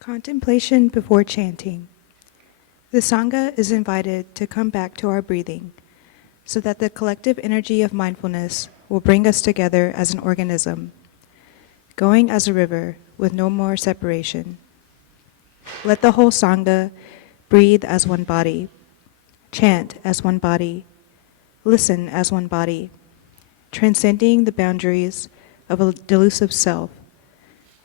Contemplation before chanting. The Sangha is invited to come back to our breathing so that the collective energy of mindfulness will bring us together as an organism, going as a river with no more separation. Let the whole Sangha breathe as one body, chant as one body, listen as one body, transcending the boundaries of a delusive self,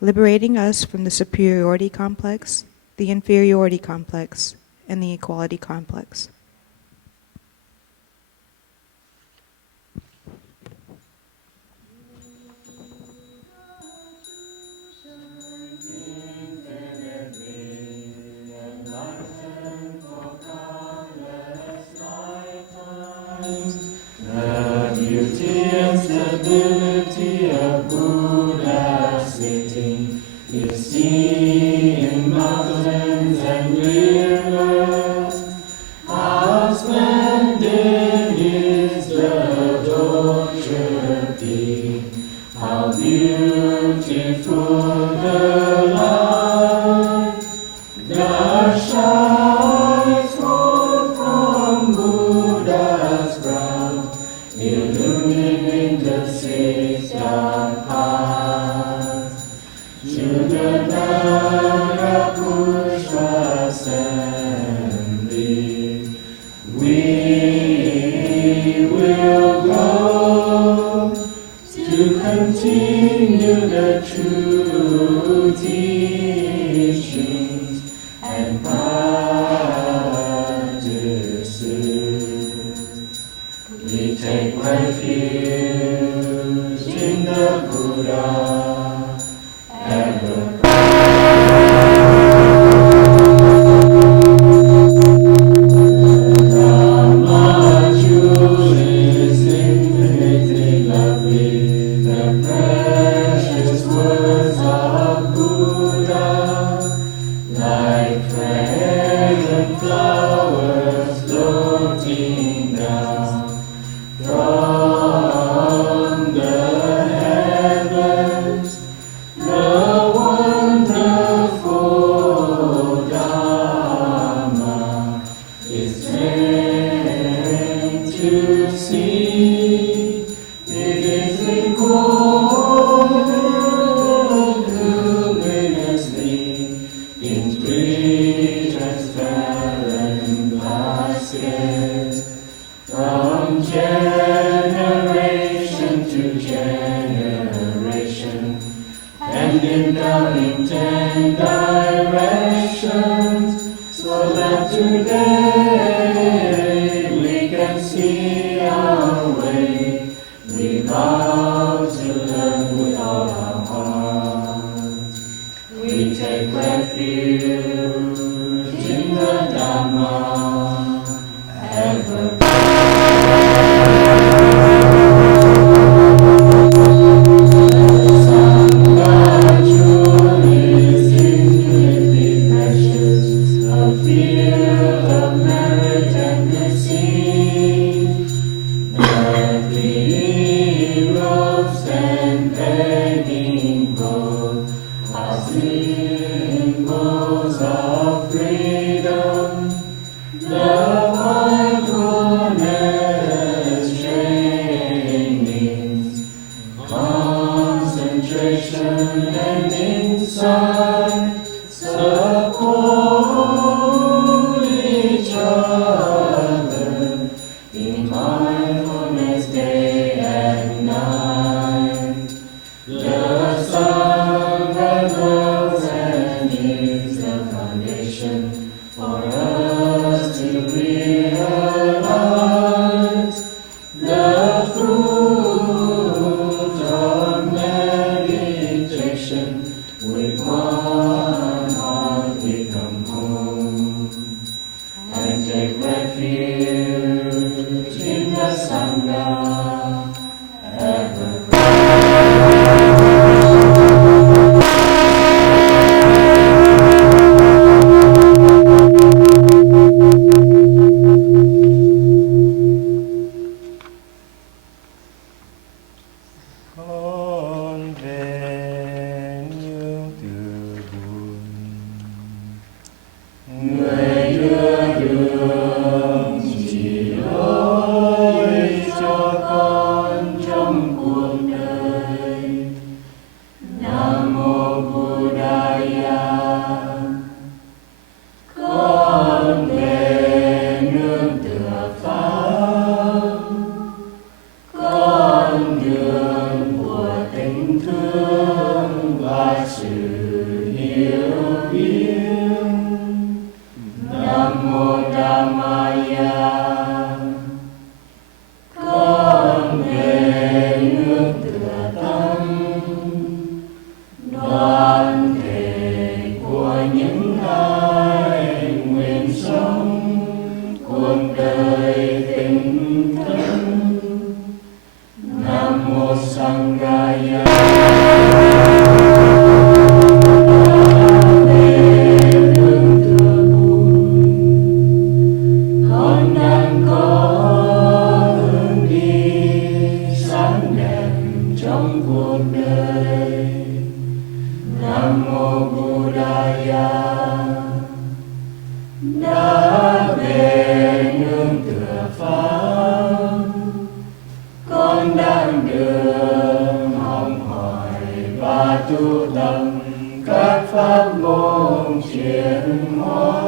liberating us from the superiority complex, the inferiority complex, and the equality complex. The beauty and stability of Buddha sitting is seen in mountains and rivers. How splendid is the torture peak, how beautiful the light that shines forth from Buddha's brow, illumining the six dark paths. To the Narapushpa assembly we will go to continue the true teachings and practices. We take refuge in the Buddha and the Dhamma is infinitely lovely, the precious words of Buddha, like fragrant flowers floating down from the heavens. The wonderful Dhamma is meant to see. It is recorded luminously in three transparent baskets, from generation to generation, handing down in 10 directions, so that today we can see our way. We vow to learn with all our hearts. We take refuge in the Dhamma ever. Sangha truly is infinitely precious, a field of merit and good seed. The heroes and begging both are symbols of freedom. The mindfulness trainings, concentration and insight support each other in mindfulness day and night. The Sangha dwells and is the foundation for us to realize the fruit of meditation with one Phán thề của những ai nguyện sống cuộc đời tinh tấn. Nam mô Sanghaya. Tu tập các pháp môn chuyển hóa.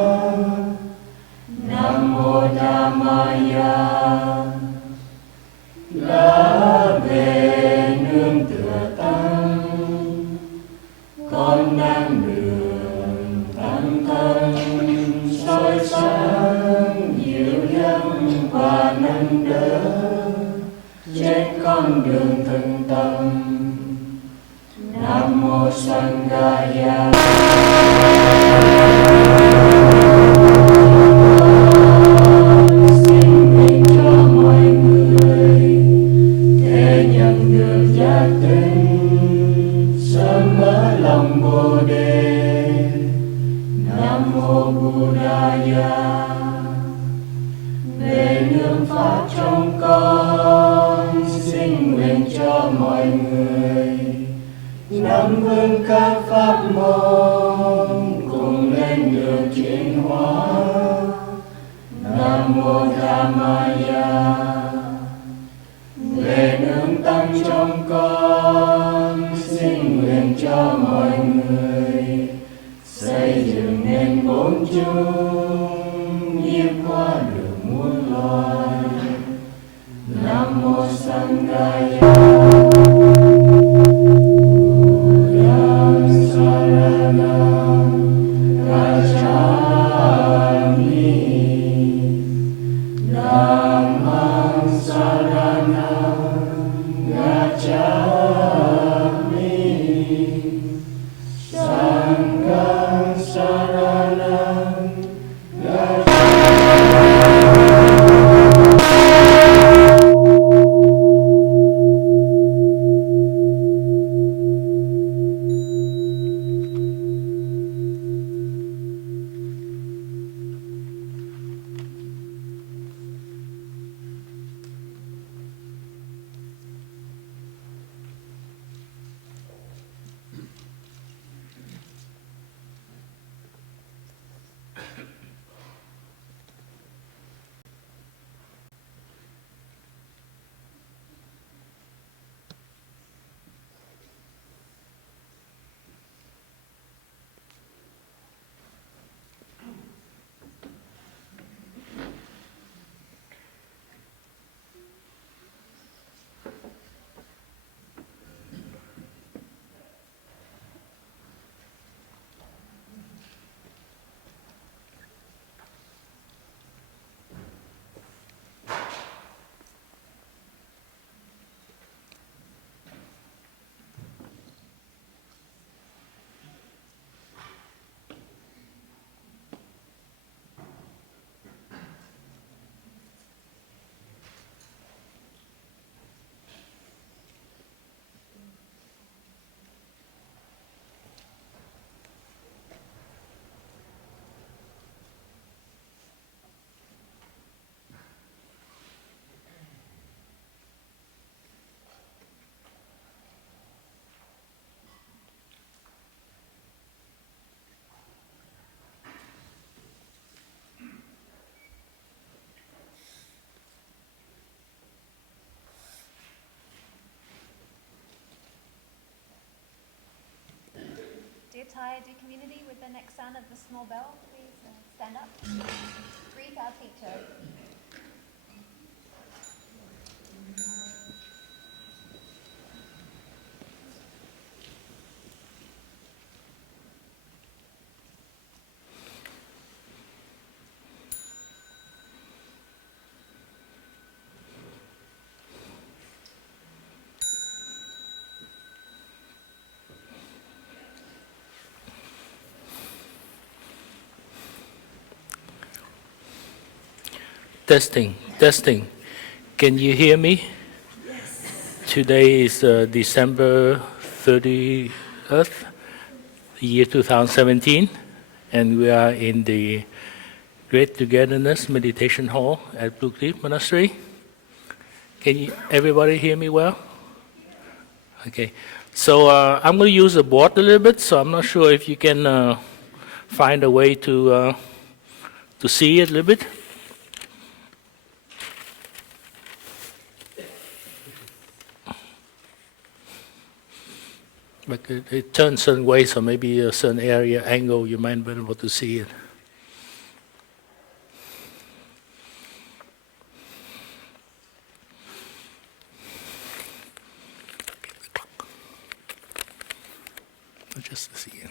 Nam mô Dhammaya. Lá về nương tựa tăng, con đang đường tăng thân soi sáng dịu dàng và nâng đỡ trên con đường thực tâm. Nam mô Sanghaya. Xin nguyện cho mọi người thể nhận được giác tỉnh, sớm mở lòng Bồ Đề. Nam mô Buddhaya. Về nương pháp trong con, xin nguyện cho mọi người nắm vững các pháp môn cùng lên đường chuyển hóa. Nam mô Dhammaya. Về nương tâm trong con, xin nguyện cho mọi người xây dựng nên bốn chung nhiếp hóa được muôn loài. Nam mô Sanghaya. Dear Thai, do community with the next sound of the small bell, please stand up. Greet our teacher. Testing, testing. Can you hear me? Yes. Today is December 30th, year 2017, and we are in the Great Togetherness Meditation Hall at Blue Cliff Monastery. Can everybody hear me well? Okay. So I'm going to use the board a little bit, so I'm not sure if you can find a way to see it a little bit. But it turns certain ways, so maybe a certain area, angle, you might be able to see it. Just to see it.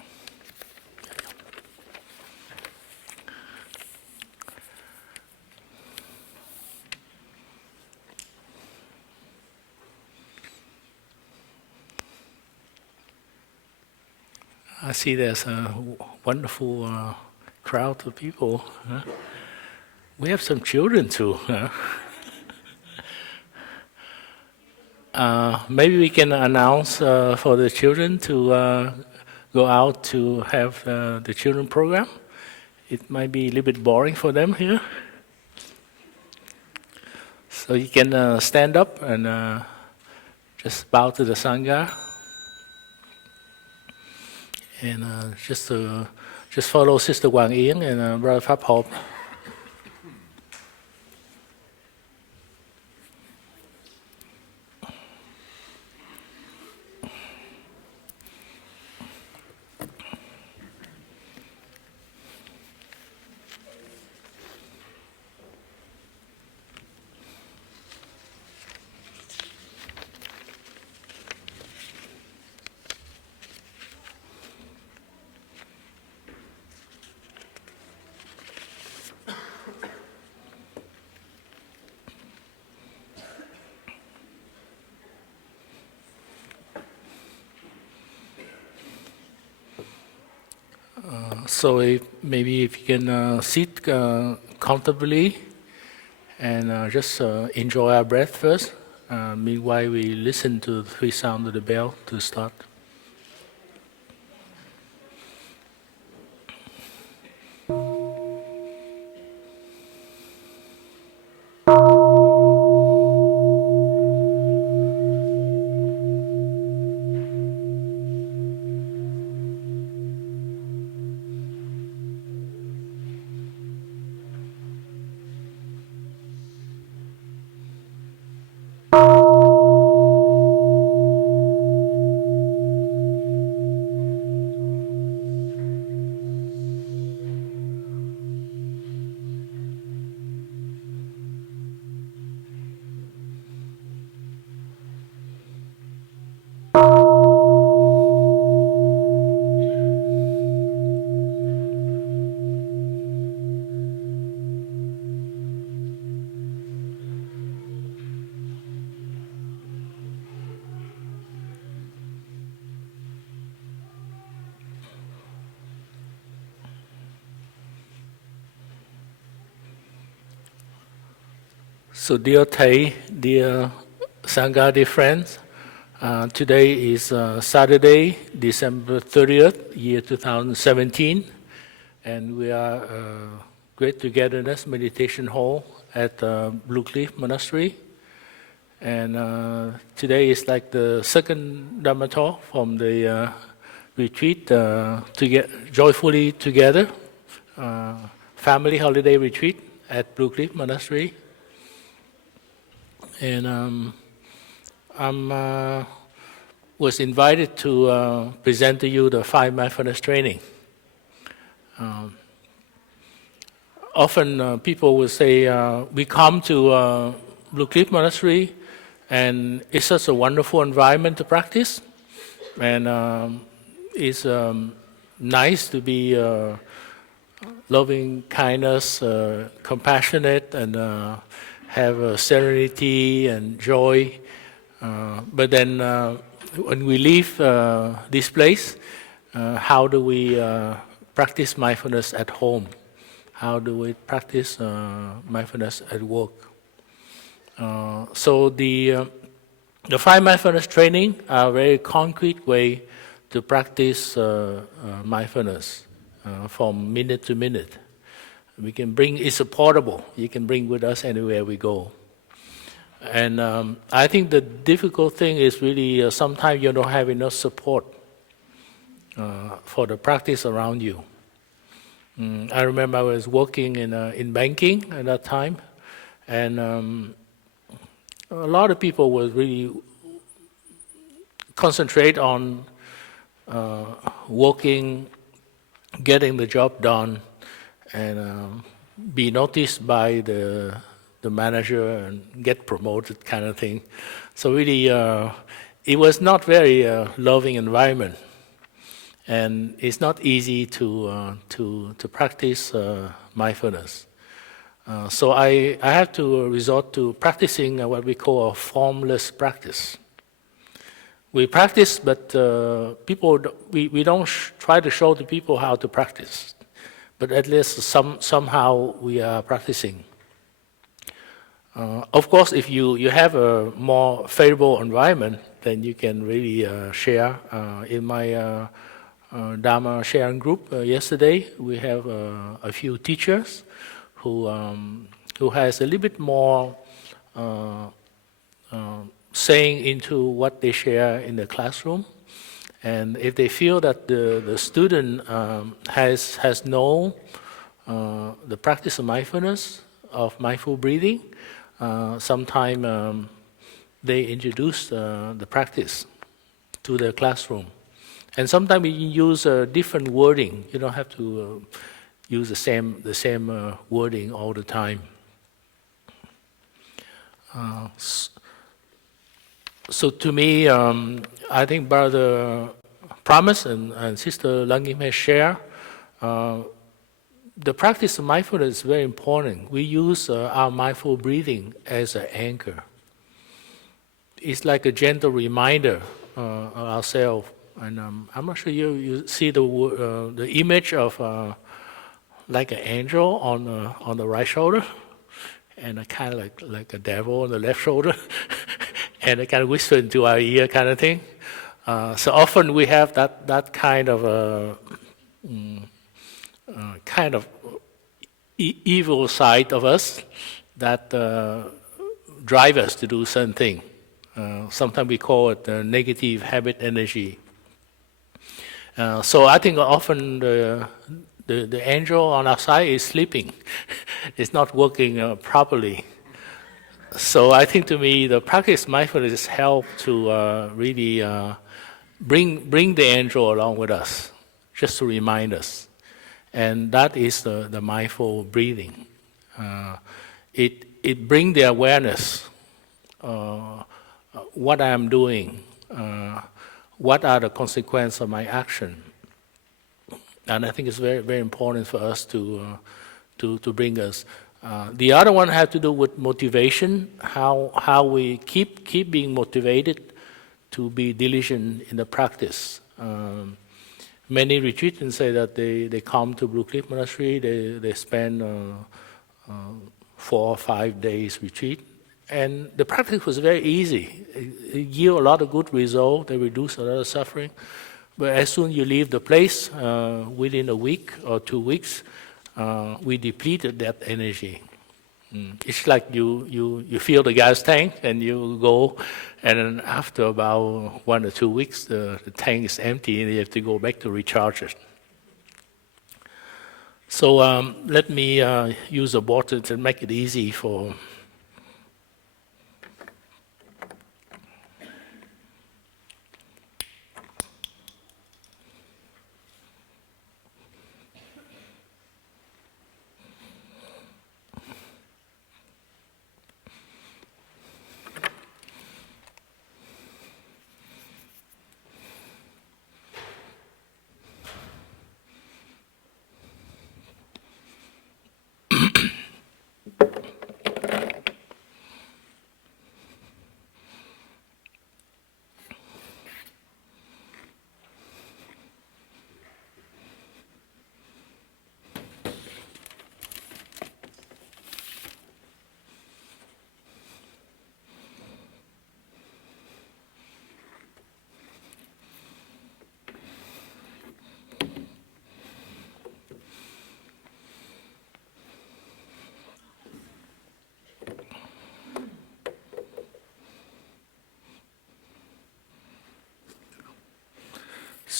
I see there's a wonderful crowd of people. Huh? We have some children too. Huh? Maybe we can announce for the children to go out to have the children program. It might be a little bit boring for them here. So you can stand up and just bow to the Sangha. And just follow Sister Wang Ying and Brother Phap. So maybe if you can sit comfortably and just enjoy our breath first. Meanwhile, we listen to the three sounds of the bell to start. So dear Thầy, dear Sangha, dear friends, today is Saturday, December 30th, year 2017, and we are Great Togetherness Meditation Hall at Blue Cliff Monastery. And today is like the second Dhamma talk from the retreat to get joyfully together, family holiday retreat at Blue Cliff Monastery. And I was invited to present to you the 5 mindfulness training. Often people will say, we come to Blue Cliff Monastery and it's such a wonderful environment to practice. And it's nice to be loving kindness, compassionate, and have serenity and joy. But then when we leave this place, how do we practice mindfulness at home? how do we practice mindfulness at work. So the 5 mindfulness training are a very concrete way to practice mindfulness from minute to minute. We can bring, it's portable, you can bring with us anywhere we go. And I think the difficult thing is really sometimes you don't have enough support for the practice around you. I remember I was working in banking at that time, and a lot of people were really concentrate on working, getting the job done, and be noticed by the manager and get promoted kind of thing. So really, it was not very loving environment, and it's not easy to practice mindfulness. So I have to resort to practicing what we call a formless practice. We practice, but we don't try to show the people how to practice, but at least somehow we are practicing. Of course, if you have a more favorable environment, then you can really share. In my Dharma sharing group yesterday, we have a few teachers who has a little bit more saying into what they share in the classroom. And if they feel that the student has known the practice of mindfulness, of mindful breathing, sometimes they introduce the practice to the classroom. And sometimes we use different wording. You don't have to use the same wording all the time. So to me, I think Brother Promise and Sister Langim has shared, the practice of mindfulness is very important. We use our mindful breathing as an anchor. It's like a gentle reminder of ourselves. And I'm not sure you see the image of like an angel on the right shoulder, and a kind of like a devil on the left shoulder, and it kind of whisper into our ear kind of thing. So often we have that kind of evil side of us that drive us to do something. Sometimes we call it negative habit energy. So I think often the angel on our side is sleeping. It's not working properly. So I think to me the practice mindfulness help to really bring the angel along with us, just to remind us. And that is the mindful breathing. It brings the awareness, what I am doing, what are the consequences of my action. And I think it's very, very important for us to bring us. The other one has to do with motivation, how we keep being motivated to be diligent in the practice. Many retreatants say that they come to Blue Cliff Monastery, they spend 4 or 5 days retreat, and the practice was very easy. It yield a lot of good result, they reduce a lot of suffering. But as soon as you leave the place, within a week or 2 weeks, we depleted that energy. It's like you fill the gas tank and you go, and then after about 1 or 2 weeks, the tank is empty and you have to go back to recharge it. So let me use a bottle to make it easy for.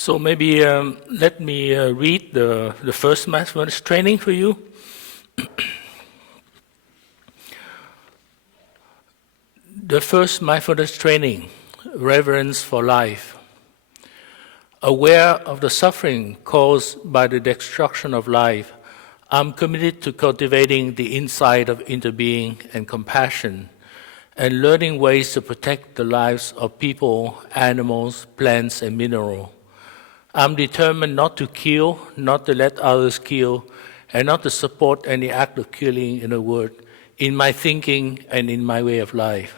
So maybe let me read the first mindfulness training for you. The first mindfulness training, Reverence for Life. Aware of the suffering caused by the destruction of life, I'm committed to cultivating the insight of interbeing and compassion, and learning ways to protect the lives of people, animals, plants, and minerals. I'm determined not to kill, not to let others kill, and not to support any act of killing in a word, in my thinking and in my way of life.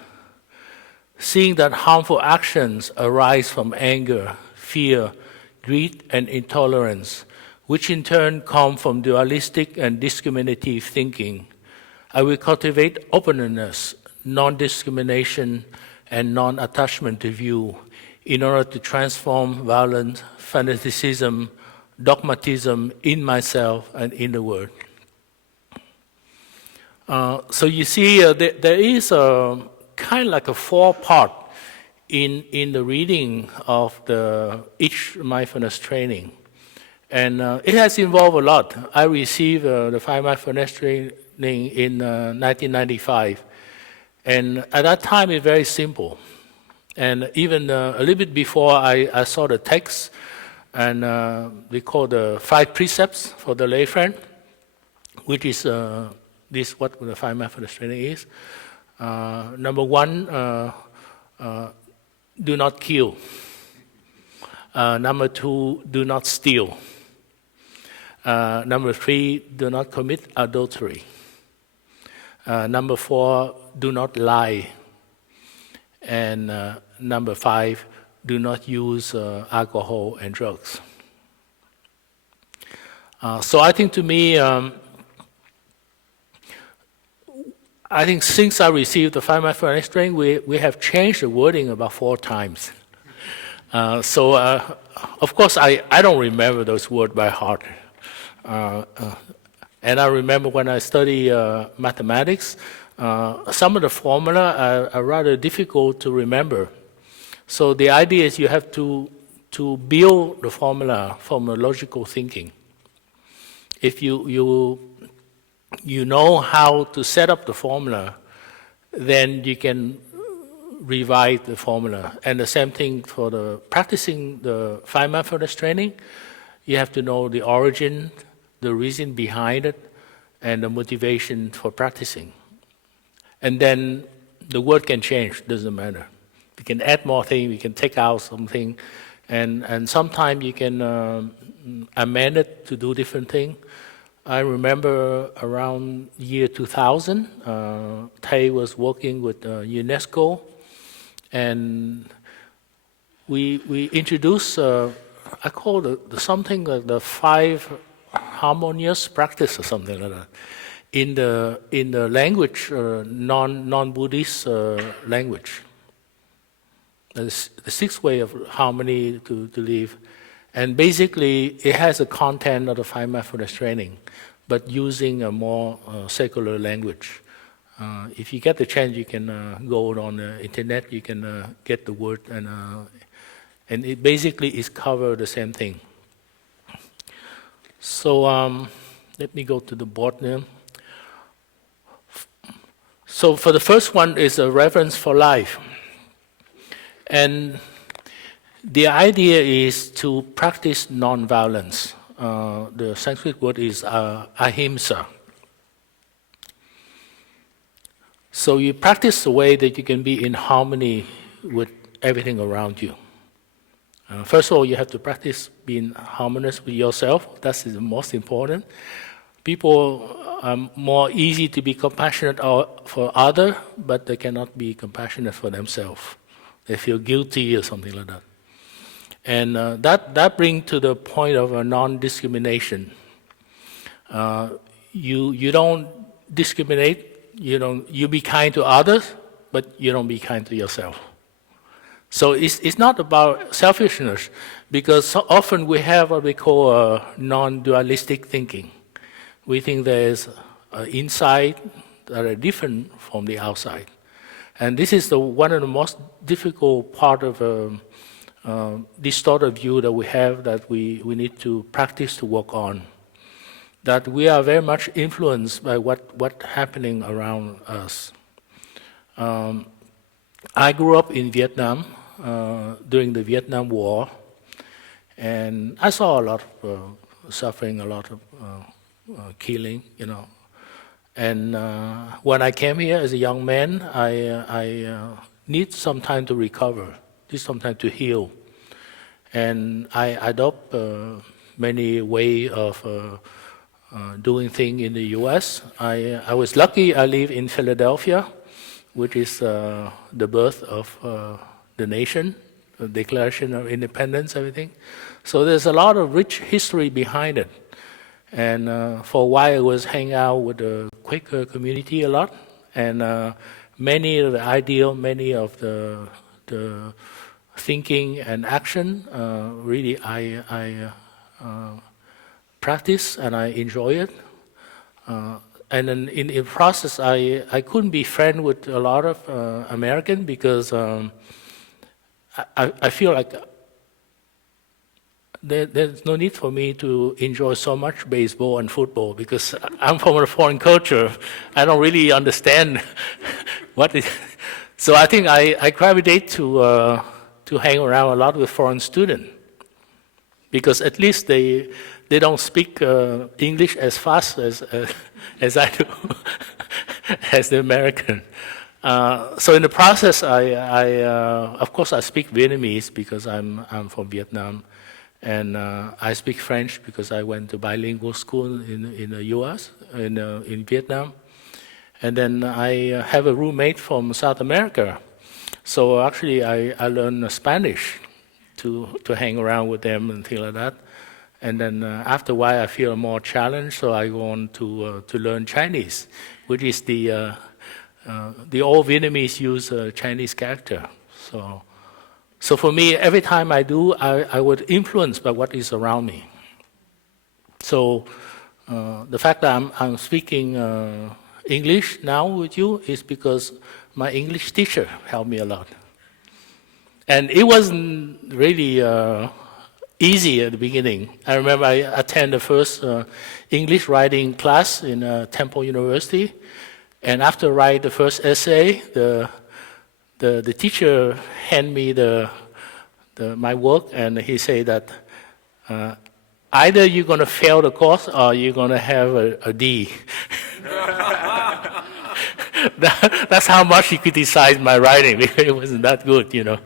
Seeing that harmful actions arise from anger, fear, greed, and intolerance, which in turn come from dualistic and discriminative thinking, I will cultivate openness, non-discrimination, and non-attachment to view in order to transform violence, fanaticism, dogmatism in myself and in the world. So you see, there is a kind of like a four-part in the reading of each mindfulness training. And it has evolved a lot. I received the 5 mindfulness training in 1995. And at that time, it's very simple. And even a little bit before I saw the text, and we call the 5 precepts for the lay friend, which is what the 5 mindfulness training is. Number 1, do not kill. Number 2, do not steal. Number 3, do not commit adultery. Number 4, do not lie. And number 5, do not use alcohol and drugs. So I think to me, I think since I received the 5 mindfulness training, we have changed the wording about 4 times. So of course, I don't remember those words by heart. And I remember when I studied mathematics, some of the formula are rather difficult to remember. So the idea is you have to build the formula from a logical thinking. If you know how to set up the formula, then you can revise the formula. And the same thing for the practicing the 5 mindfulness training. You have to know the origin, the reason behind it, and the motivation for practicing. And then the word can change, doesn't matter. We can add more things, we can take out something, and sometimes you can amend it to do different things. I remember around year 2000, Thay was working with UNESCO, and we introduced, I call it something like the 5 Harmonious practice or something like that, in the language, non-Buddhist language. The 6th way of harmony to live. And basically, it has a content of the 5 mindfulness training, but using a more secular language. If you get the chance, you can go on the internet, you can get the word, and it basically is cover the same thing. So let me go to the board now. So for the first one is a reverence for life. And the idea is to practice non-violence. The Sanskrit word is ahimsa. So you practice the way that you can be in harmony with everything around you. First of all, you have to practice being harmonious with yourself. That's the most important. People are more easy to be compassionate for others, but they cannot be compassionate for themselves. They feel guilty or something like that. And that brings to the point of a non-discrimination. You don't discriminate. You be kind to others, but you don't be kind to yourself. So it's not about selfishness, because so often we have what we call non-dualistic thinking. We think there's inside that are different from the outside. And this is one of the most difficult part of distorted view that we have that we need to practice to work on. That we are very much influenced by what's happening around us. I grew up in Vietnam during the Vietnam War, and I saw a lot of suffering, a lot of killing, you know. And when I came here as a young man, I need some time to recover, need some time to heal. And I adopt many ways of doing things in the U.S. I was lucky I live in Philadelphia, which is the birth of the nation, the Declaration of Independence, everything. So there's a lot of rich history behind it. And for a while I was hanging out with the Quaker community a lot. And many of the ideal, many of the thinking and action, really I practice and I enjoy it. And then in the process, I couldn't be friends with a lot of Americans because I feel like there's no need for me to enjoy so much baseball and football because I'm from a foreign culture. I don't really understand what it is. So I think I gravitate to hang around a lot with foreign students because at least they don't speak English as fast as I do, as the American. So in the process, of course I speak Vietnamese because I'm from Vietnam, and I speak French because I went to bilingual school in the U.S. in Vietnam, and then I have a roommate from South America. So actually I learned Spanish to hang around with them and things like that. And then after a while, I feel more challenged, so I go on to learn Chinese, which is the old Vietnamese use Chinese character. So for me, every time I do, I would influence by what is around me. So the fact that I'm speaking English now with you is because my English teacher helped me a lot. And it wasn't really easy at the beginning. I remember I attended the first English writing class in Temple University, and after write the first essay, the teacher handed me my work, and he said that either you're going to fail the course or you're going to have a D. That's how much he criticized my writing because it wasn't that good, you know.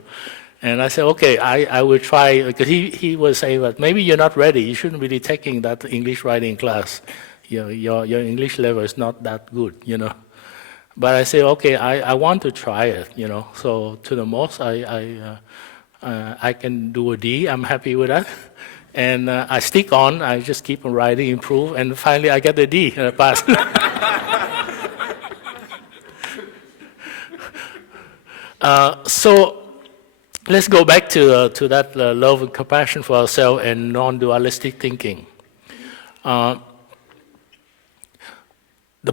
And I said, okay, I will try, because he was saying that maybe you're not ready. You shouldn't be taking that English writing class. Your English level is not that good, you know. But I say, okay, I want to try it, you know. So to the most, I can do a D. I'm happy with that. And I stick on. I just keep on writing, improve, and finally I get the D and I pass. So let's go back to that love and compassion for ourselves and non-dualistic thinking. The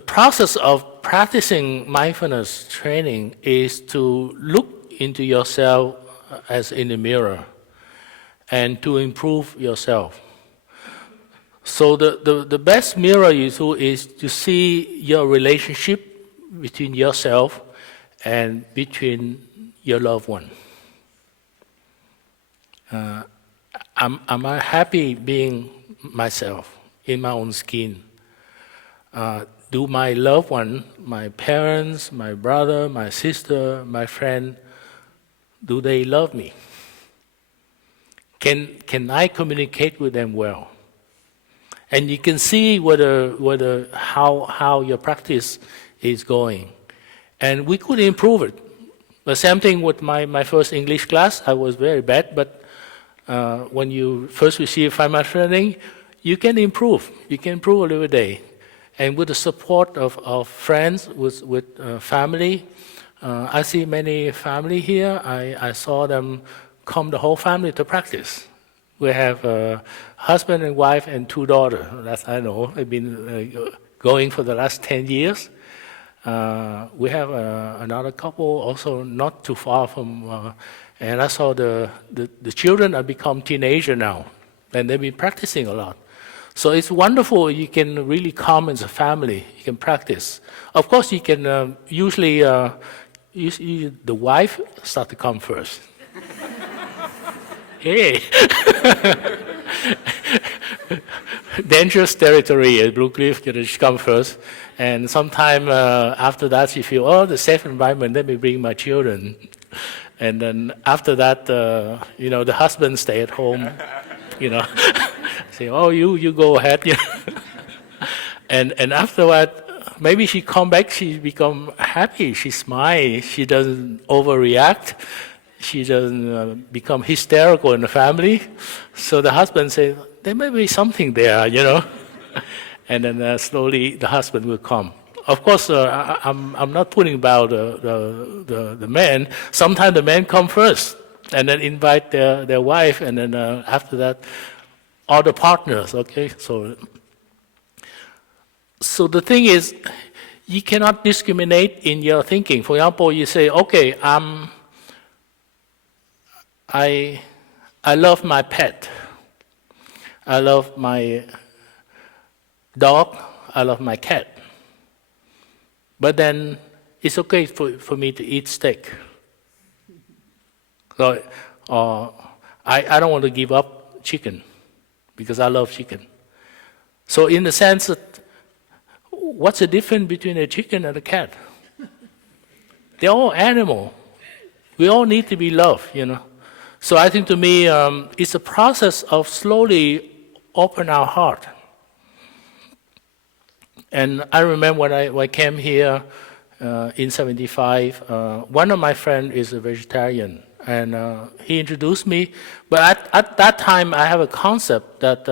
process of practicing mindfulness training is to look into yourself as in a mirror and to improve yourself. So the best mirror you do is to see your relationship between yourself and between your loved one. Am I happy being myself in my own skin? Do my loved one, my parents, my brother, my sister, my friend, do they love me? Can I communicate with them well? And you can see how your practice is going. And we could improve it. The same thing with my first English class. I was very bad, but when you first receive 5-month training, you can improve. You can improve every day. And with the support of friends, with family, I see many family here. I saw them come the whole family to practice. We have a husband and wife and 2 daughters. That I know. They've been going for the last 10 years. We have another couple also not too far from, And I saw the children have become teenager now, and they've been practicing a lot. So it's wonderful. You can really come as a family. You can practice. Of course, you can usually the wife start to come first. Hey, dangerous territory. Blue Cliff, she come first, and sometime after that, she feel, oh, the safe environment. Let me bring my children, and then after that, the husband stay at home. Say, oh, you go ahead. And afterward, maybe she come back, she become happy, she smile, she doesn't overreact, she doesn't become hysterical in the family. So the husband say, there may be something there, And then slowly the husband will come. Of course, I'm not putting about the men. Sometimes the men come first, and then invite their wife, and then after that, other partners, okay? So the thing is, you cannot discriminate in your thinking. For example, you say, okay, I love my pet. I love my dog. I love my cat. But then it's okay for me to eat steak. So I don't want to give up chicken because I love chicken. So in the sense that, what's the difference between a chicken and a cat? They're all animal. We all need to be loved, So I think to me, it's a process of slowly open our heart. And I remember when I came here in '75, one of my friends is a vegetarian, and he introduced me. But at that time, I have a concept that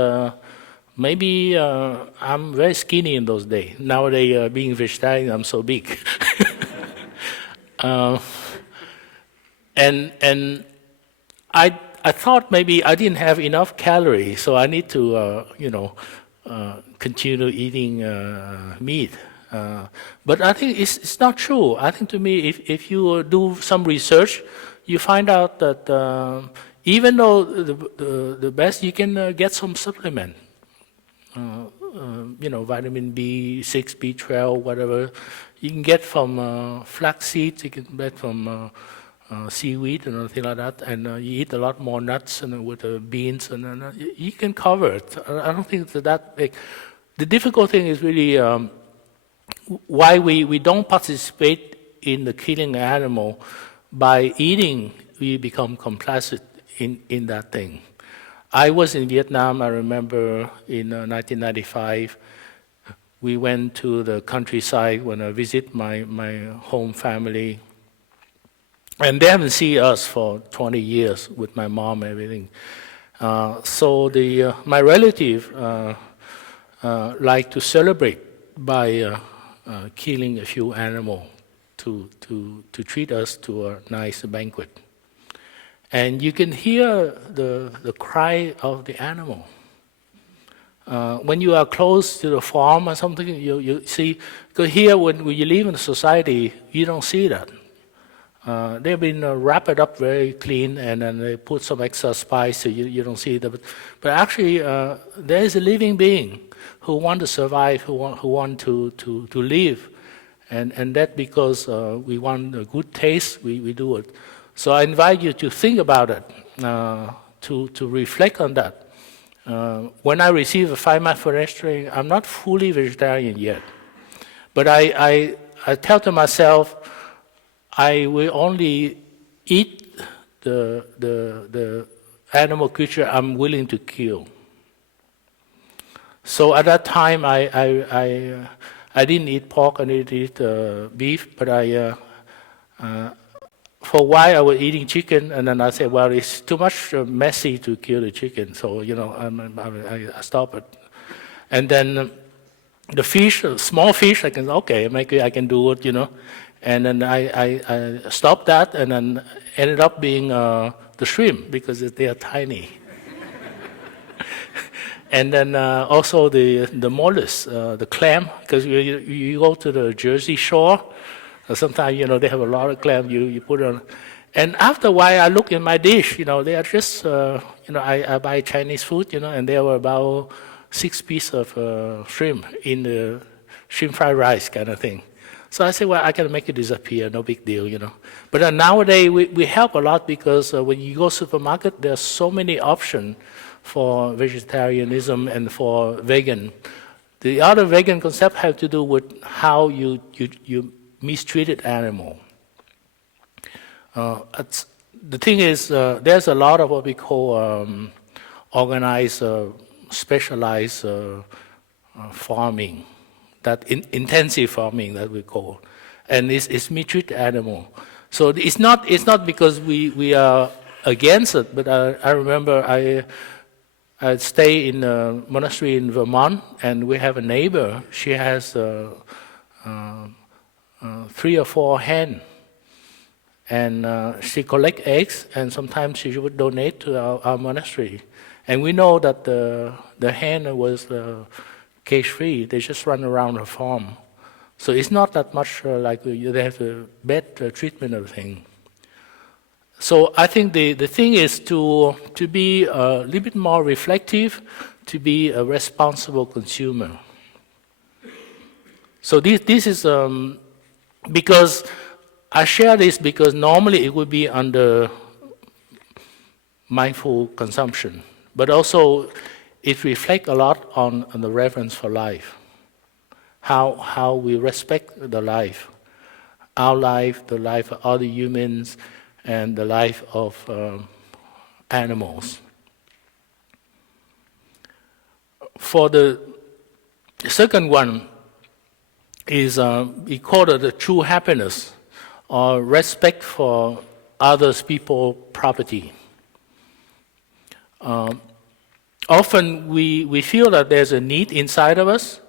maybe I'm very skinny in those days. Nowadays, being vegetarian, I'm so big. And I thought maybe I didn't have enough calories, so I need to, continue eating meat. But I think it's not true. I think to me, if you do some research, you find out that even though the best, you can get some supplement. Vitamin B6, B12, whatever. You can get from flax seeds, you can get from seaweed and anything like that, and you eat a lot more nuts and with beans, and you can cover it. I don't think it's that big. The difficult thing is really why we don't participate in the killing animal. By eating, we become complacent in that thing. I was in Vietnam, I remember in 1995, we went to the countryside when I visit my home family. And they haven't seen us for 20 years with my mom and everything. So my relative like to celebrate by killing a few animals to treat us to a nice banquet. And you can hear the cry of the animal. When you are close to the farm or something, you see, because here when you live in a society, you don't see that. They've been wrapped up very clean, and then they put some extra spice so you don't see that. But actually, there is a living being who want to survive, who want to live. And that because we want a good taste, we do it. So I invite you to think about it, to reflect on that. When I receive a 5-month forest training, I'm not fully vegetarian yet. But I tell to myself, I will only eat the animal creature I'm willing to kill. So at that time, I didn't eat pork, I didn't eat beef, but for a while I was eating chicken, and then I said, well, it's too much messy to kill the chicken, so I stopped it. And then the fish, small fish, maybe I can do it, And then I stopped that, and then ended up being the shrimp because they are tiny. And then also the mollusk, the clam, because you go to the Jersey Shore, sometimes they have a lot of clam. You put on, And after a while, I look in my dish, they are just, I buy Chinese food, and there were about 6 pieces of shrimp in the shrimp fried rice kind of thing. So I said, well, I can make it disappear, no big deal, But nowadays, we help a lot because when you go to supermarket, there's so many options for vegetarianism and for vegan. The other vegan concept have to do with how you mistreated animal. The thing is, there's a lot of what we call organized, specialized farming, that intensive farming that we call, and it's mistreat animal. So it's not because we are against it, but I remember I stay in a monastery in Vermont, and we have a neighbor. She has 3 or 4 hens. And she collect eggs, and sometimes she would donate to our monastery. And we know that the hen was cage-free. They just run around the farm. So it's not that much like they have a bad treatment of the thing. So I think the thing is to be a little bit more reflective, to be a responsible consumer. So this is because I share this because normally it would be under mindful consumption, but also it reflects a lot on the reverence for life, how we respect the life, our life, the life of other humans, and the life of animals. For the second one is we call it the true happiness, or respect for others, people, property. Often we feel that there's a need inside of us,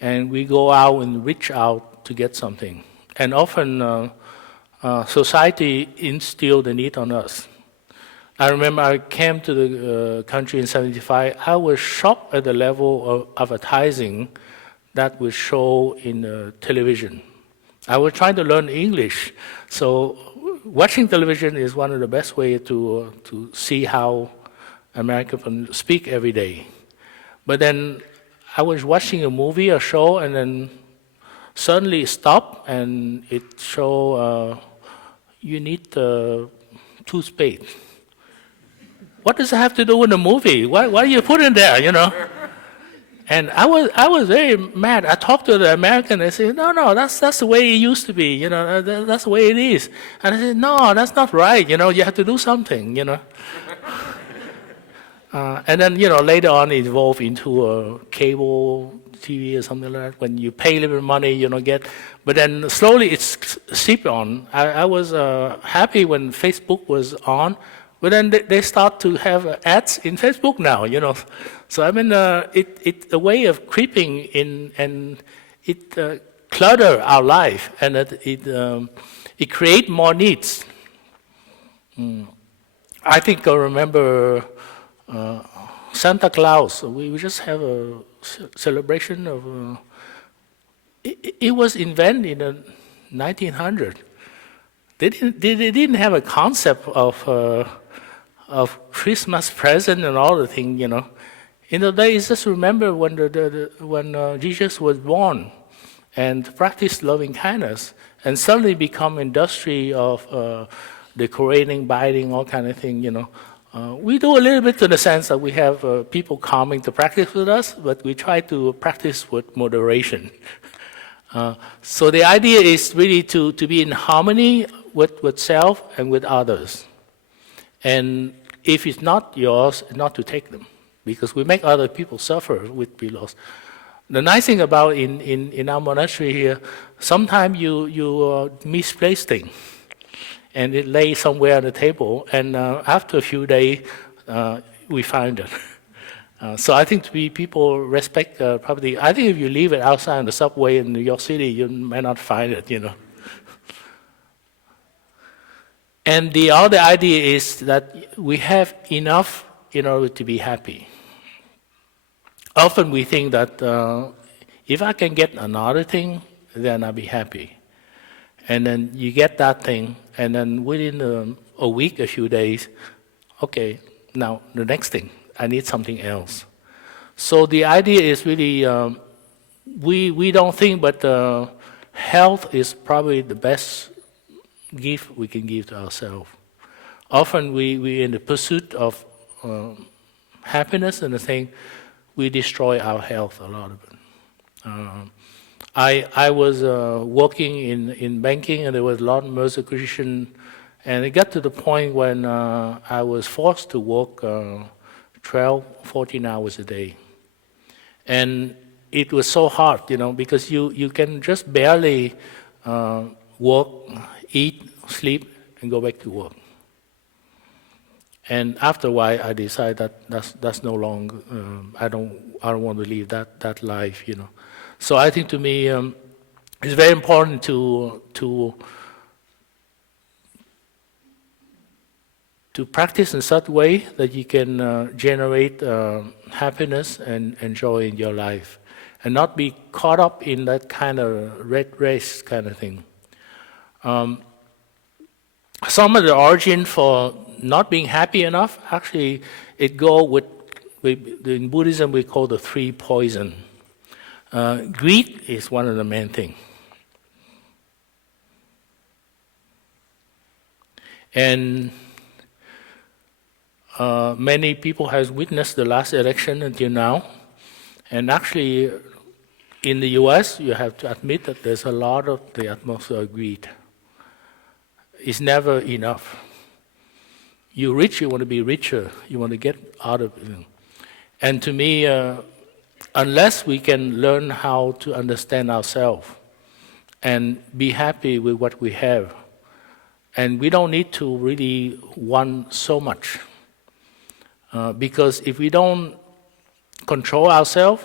and we go out and reach out to get something. And often society instills the need on us. I remember I came to the country in '75. I was shocked at the level of advertising that was shown in television. I was trying to learn English, so watching television is one of the best ways to see how Americans speak every day. But then I was watching a movie, a show, and then suddenly it stopped, and it showed you need toothpaste. What does it have to do with the movie? Why do you put it there, And I was very mad. I talked to the American. They said, no, that's the way it used to be. That's the way it is. And I said, no, that's not right. You have to do something. And then later on it evolved into a cable TV or something like that. When you pay a little bit of money, you don't get. But then slowly it's seeped on. I was happy when Facebook was on. But then they start to have ads in Facebook now, So it's a way of creeping in, and it clutter our life, and it create more needs. I think I remember Santa Claus. We just have a celebration of. It was invented in the 1900s. They didn't have a concept of Christmas present and all the things, In the days, just remember when Jesus was born, and practiced loving kindness, and suddenly become industry of decorating, buying, all kind of thing, We do a little bit in the sense that we have people coming to practice with us, but we try to practice with moderation. So the idea is really to be in harmony with self and with others. And if it's not yours, not to take them, because we make other people suffer with loss. The nice thing about in our monastery here, sometimes you misplace things, and it lays somewhere on the table, and after a few days, we find it. So I think people respect property. I think if you leave it outside on the subway in New York City, you may not find it, And the other idea is that we have enough in order to be happy. Often we think that if I can get another thing, then I'll be happy. And then you get that thing, and then within a week, a few days. Okay, now the next thing, I need something else. So the idea is really, we don't think, but health is probably the best gift we can give to ourselves. Often we in the pursuit of happiness and the thing, we destroy our health, a lot of it. I was working in banking, and there was a lot of Mercer Christian, and it got to the point when I was forced to work 12, 14 hours a day. And it was so hard, because you can just barely work, eat, sleep, and go back to work. And after a while, I decided that's no longer. I don't want to live that life, So I think to me, it's very important to practice in such a way that you can generate happiness and joy in your life, and not be caught up in that kind of red race kind of thing. Some of the origin for not being happy enough, actually, it go with in Buddhism we call the three poison. Greed is one of the main things. And many people has witnessed the last election until now. And actually, in the US, you have to admit that there's a lot of the atmosphere of greed. It's never enough. You're rich, you want to be richer. You want to get out of it. And to me, unless we can learn how to understand ourselves and be happy with what we have, and we don't need to really want so much. Because if we don't control ourselves,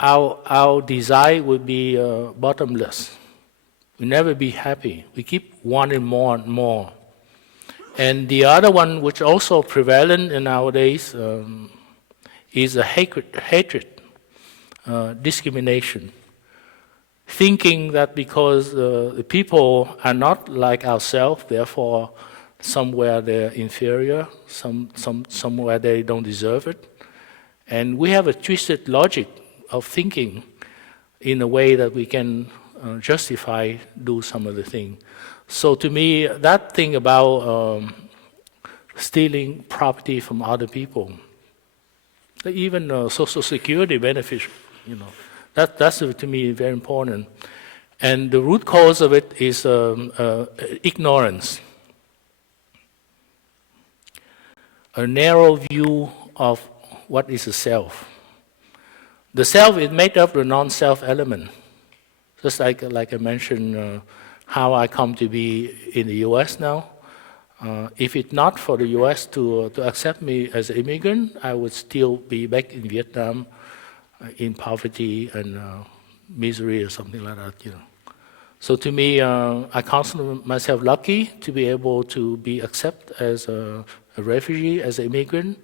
our desire will be bottomless. We never be happy. We keep wanting more and more. And the other one, which also prevalent in nowadays, is a hatred, discrimination. Thinking that because the people are not like ourselves, therefore somewhere they're inferior, somewhere they don't deserve it. And we have a twisted logic of thinking in a way that we can justify, do some of the thing. So to me, that thing about stealing property from other people, even Social Security benefits, that's to me very important. And the root cause of it is ignorance. A narrow view of what is the self. The self is made up of the non-self element. Just like I mentioned, how I come to be in the U.S. now. If it's not for the U.S. to accept me as an immigrant, I would still be back in Vietnam in poverty and misery or something like that. So to me, I consider myself lucky to be able to be accepted as a refugee, as an immigrant,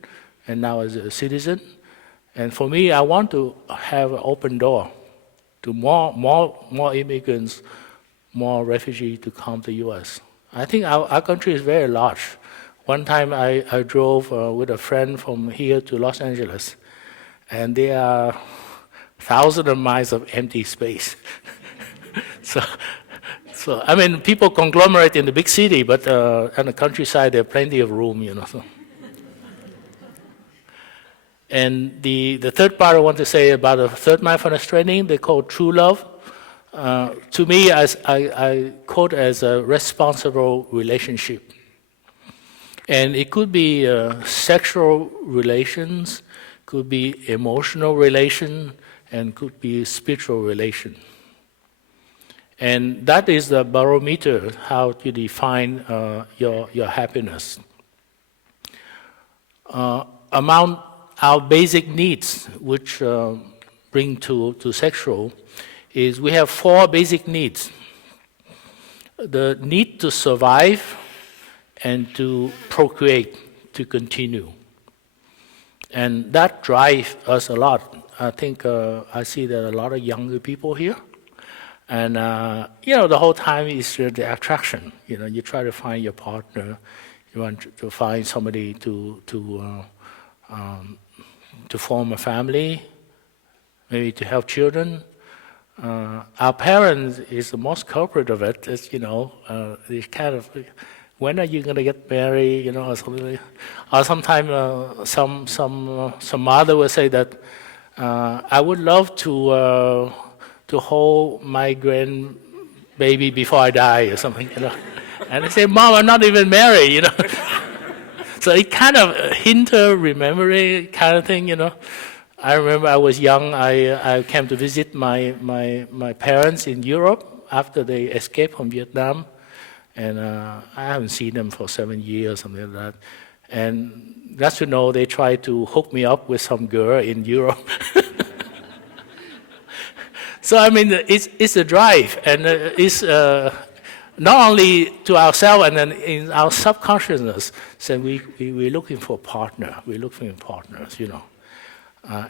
and now as a citizen. And for me, I want to have an open door to more immigrants, more refugees to come to the U.S. I think our country is very large. One time I drove with a friend from here to Los Angeles, and there are thousands of miles of empty space. So I mean, people conglomerate in the big city, but on the countryside there's plenty of room, So. And the third part I want to say about the third mindfulness training, they call true love. To me, as I quote as a responsible relationship. And it could be sexual relations, could be emotional relation, and could be spiritual relation. And that is the barometer how to define your happiness. Among our basic needs, which bring to sexual, is we have 4 basic needs. The need to survive and to procreate, to continue. And that drives us a lot. I think I see that a lot of younger people here. And, the whole time is the attraction. You try to find your partner, You want to find somebody to form a family, maybe to have children. Our parents is the most culprit of it. It's, it's kind of, when are you going to get married, or something. Or sometimes some mother will say that I would love to hold my grandbaby before I die or something, And I say, Mom, I'm not even married, So it kind of hinder memory kind of thing, I remember I was young. I came to visit my parents in Europe after they escaped from Vietnam, and I haven't seen them for 7 years, something like that. And just to know, they tried to hook me up with some girl in Europe. So I mean, it's a drive, and it's not only to ourselves, and then in our subconsciousness, so we're looking for a partner. We're looking for partners,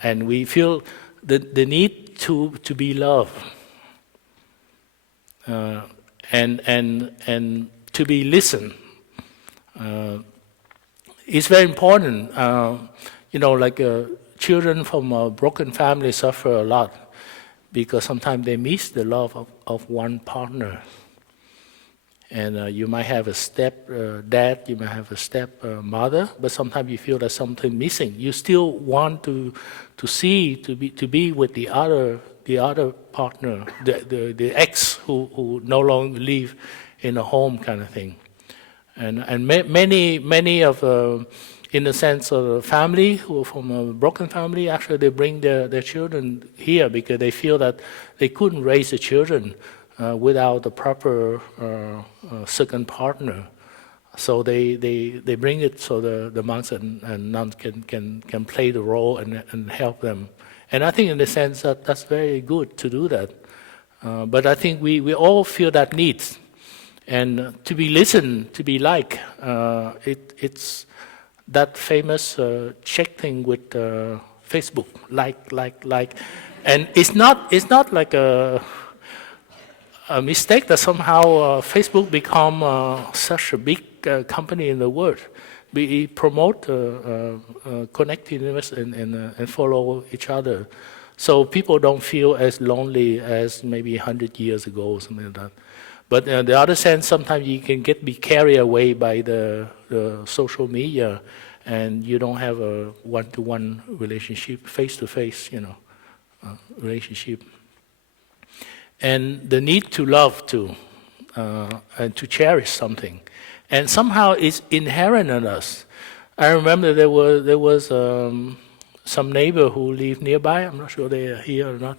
and we feel the need to be loved, and to be listened. It's very important. Children from a broken family suffer a lot because sometimes they miss the love of one partner. And you might have a step dad, you might have a step mother, but sometimes you feel there's something missing. You still want to be with the other partner, the ex who no longer live in a home, kind of thing. And many of in the sense of a family who are from a broken family, actually they bring their children here because they feel that they couldn't raise the children without the proper second partner. So they bring it so the monks and nuns can play the role and help them. And I think in the sense that that's very good to do that. But I think we all feel that need. And to be listened, to be liked, it's that famous check thing with Facebook, like. And it's not like a mistake that somehow Facebook become such a big company in the world. We promote connectedness and follow each other, so people don't feel as lonely as maybe 100 years ago or something like that. But in the other sense, sometimes you can be carried away by the social media, and you don't have a one-to-one relationship, face-to-face, relationship. And the need to love too, and to cherish something, and somehow it's inherent in us. I remember there was some neighbor who lived nearby. I'm not sure they are here or not.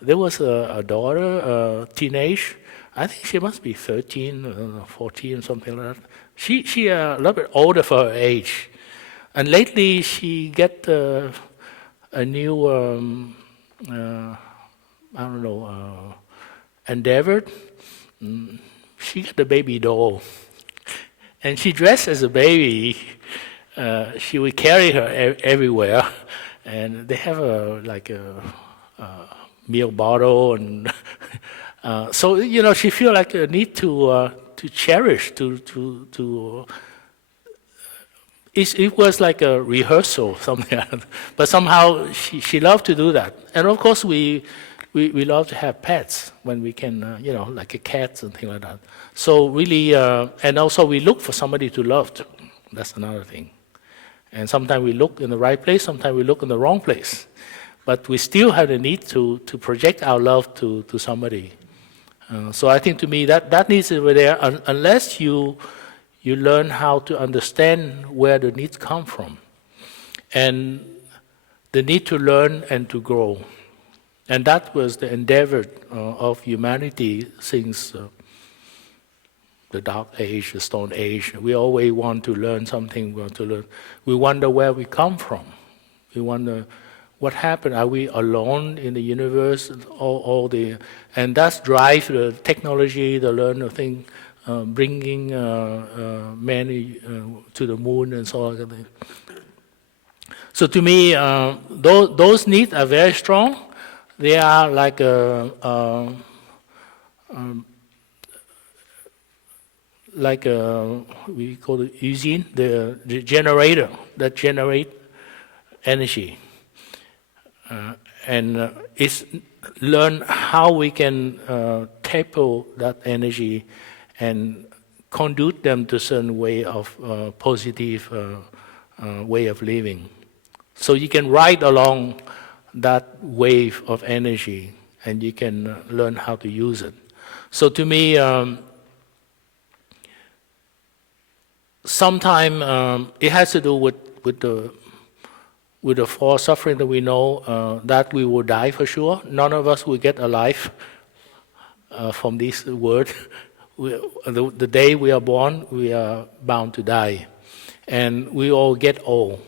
There was a daughter, teenage. I think she must be 13, 14, something like that. She a little bit older for her age, and lately she get a new. I don't know, endeavored. She got the baby doll, and she dressed as a baby. She would carry her everywhere, and they have a milk bottle, and so she feel like a need to cherish, to. It was like a rehearsal, something like that. But somehow she loved to do that, and of course we love to have pets when we can, like a cat, something like that. So really, and also we look for somebody to love too. That's another thing. And sometimes we look in the right place, sometimes we look in the wrong place. But we still have the need to project our love to somebody. So I think to me that needs to be there unless you learn how to understand where the needs come from. And the need to learn and to grow. And that was the endeavor of humanity since the Dark Age, the Stone Age. We always want to learn something. We want to learn. We wonder where we come from. We wonder what happened. Are we alone in the universe? And that's drive the technology, the learner thing, bringing many to the moon and so on. So to me, those needs are very strong. They are like like we call it usine, the generator that generate energy. And it's learn how we can taper that energy and conduit them to a certain way of positive way of living. So you can ride along that wave of energy and you can learn how to use it. So to me, sometimes it has to do with the false suffering that we know that we will die for sure. None of us will get alive from this world. The day we are born, we are bound to die. And we all get old.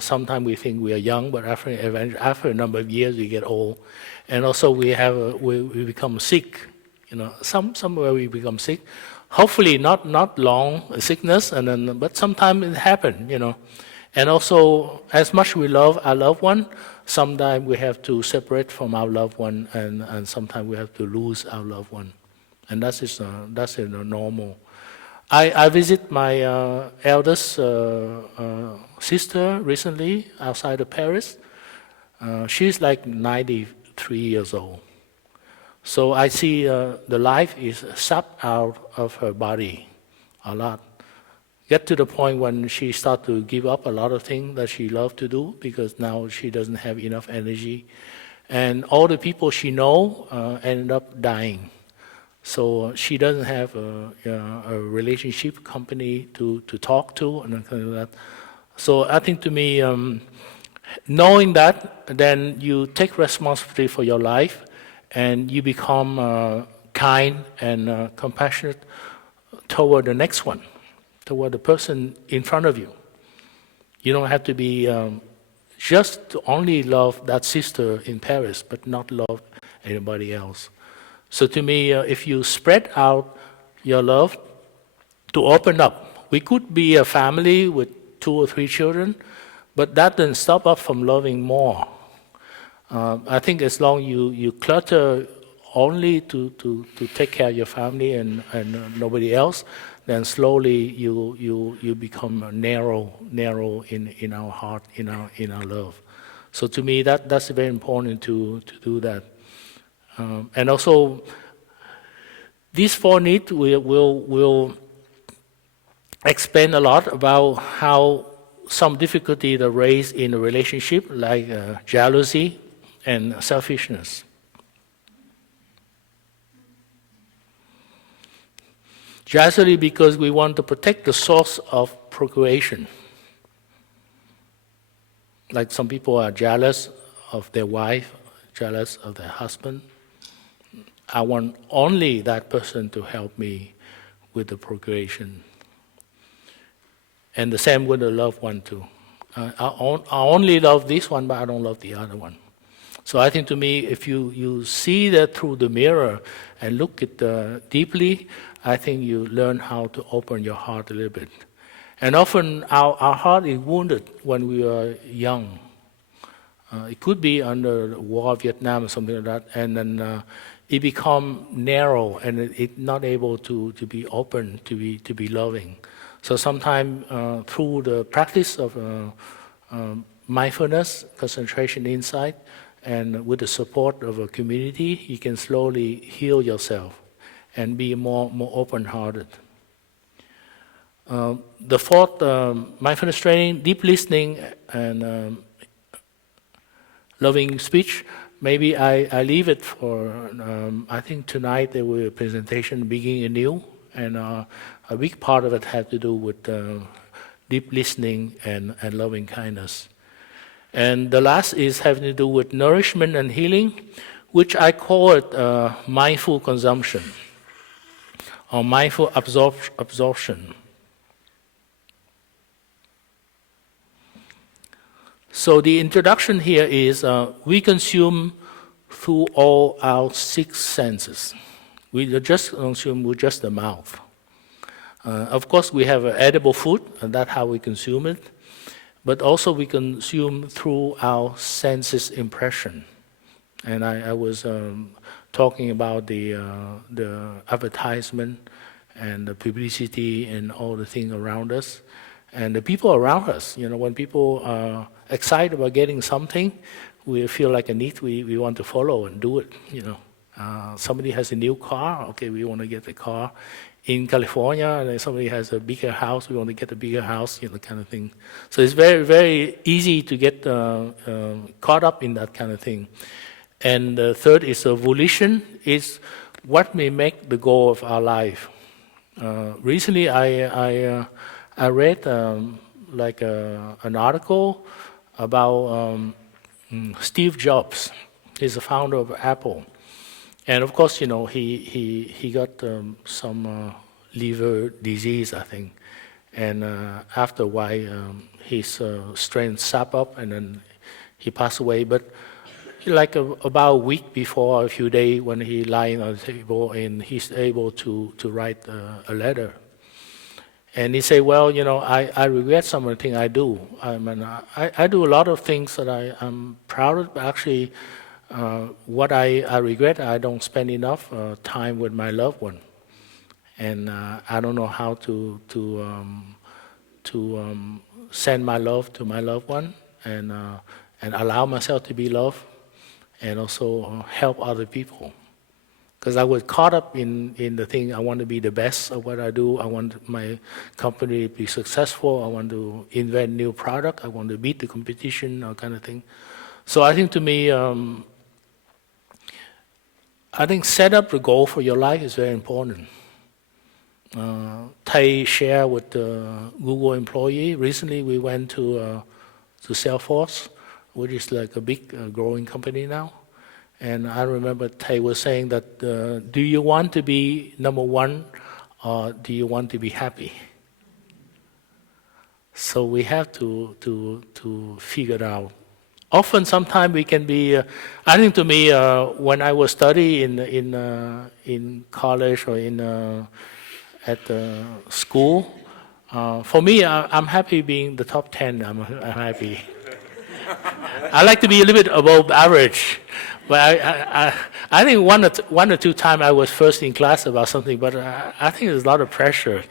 Sometimes we think we are young, but after a number of years, we get old. And also we become sick. Somewhere we become sick. Hopefully not long sickness, but sometimes it happens. And also, as much we love our loved one, sometimes we have to separate from our loved one, and sometimes we have to lose our loved one. And that's normal. I visit my eldest sister recently outside of Paris. She's like 93 years old. So I see the life is sucked out of her body a lot. Get to the point when she starts to give up a lot of things that she loved to do because now she doesn't have enough energy. And all the people she know ended up dying. So she doesn't have a relationship company to talk to and kind of that. So I think to me, knowing that, then you take responsibility for your life and you become kind and compassionate toward the next one, toward the person in front of you. You don't have to be just to only love that sister in Paris, but not love anybody else. So to me, if you spread out your love to open up, we could be a family with 2 or 3 children, but that doesn't stop us from loving more. I think as long you clutter only to take care of your family and nobody else, then slowly you become narrow in our heart, in our love. So to me, that's very important to do that. And also, these 4 needs will explain a lot about how some difficulties are raised in a relationship, like jealousy and selfishness. Jealousy because we want to protect the source of procreation. Like some people are jealous of their wife, jealous of their husband. I want only that person to help me with the procreation. And the same with the loved one too. I only love this one, but I don't love the other one. So I think to me, if you see that through the mirror and look at deeply, I think you learn how to open your heart a little bit. And often our heart is wounded when we are young. It could be under the war of Vietnam or something like that, and then it become narrow and it's not able to be open, to be loving. So sometimes through the practice of mindfulness, concentration insight, and with the support of a community, you can slowly heal yourself and be more open-hearted. The 4th mindfulness training, deep listening and loving speech. Maybe I leave it for, I think tonight there will be a presentation, Beginning Anew, and a big part of it had to do with deep listening and loving kindness. And the last is having to do with nourishment and healing, which I call it mindful consumption or mindful absorption. So the introduction here is we consume through all our 6 senses. We don't just consume with just the mouth. Of course, we have edible food, and that's how we consume it. But also we consume through our senses impression. And I was talking about the advertisement and the publicity and all the things around us, and the people around us. When people are excited about getting something, we feel like a need. We want to follow and do it. Somebody has a new car. Okay, we want to get the car. In California, and then somebody has a bigger house. We want to get a bigger house. Kind of thing. So it's very, very easy to get caught up in that kind of thing. And the third is volition. Is what may make the goal of our life. Recently, I read an article about Steve Jobs. He's the founder of Apple, and of course, he got some liver disease, I think, and after a while, his strength sap up, and then he passed away. But about a week before, a few days, when he lying on the table, and he's able to write a letter. And he say, well, I regret some of the things I do. I do a lot of things that I'm proud of, but actually, what I regret, I don't spend enough time with my loved one. And I don't know how to send my love to my loved one and allow myself to be loved, and also help other people. Because I was caught up in the thing, I want to be the best of what I do, I want my company to be successful, I want to invent new product, I want to beat the competition, or kind of thing. So I think to me, I think set up the goal for your life is very important. Thay shared with the Google employee, recently we went to Salesforce, which is like a big growing company now. And I remember Thay was saying that, do you want to be number one, or do you want to be happy? So we have to figure it out. Often, sometimes we can be. I think to me, when I was studying in college or at school, for me, I'm happy being the top 10. I'm happy. I like to be a little bit above average. But I think one or two times I was first in class about something, but I think there's a lot of pressure,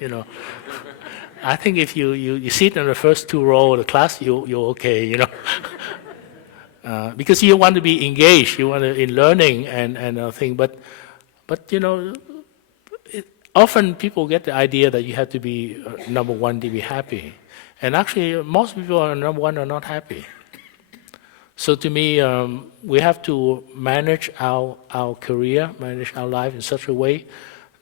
I think if you sit in the first two rows of the class, you're okay, because you want to be engaged, you want to in learning and thing. But often people get the idea that you have to be number one to be happy, and actually most people are number one are not happy. So to me, we have to manage our career, manage our life in such a way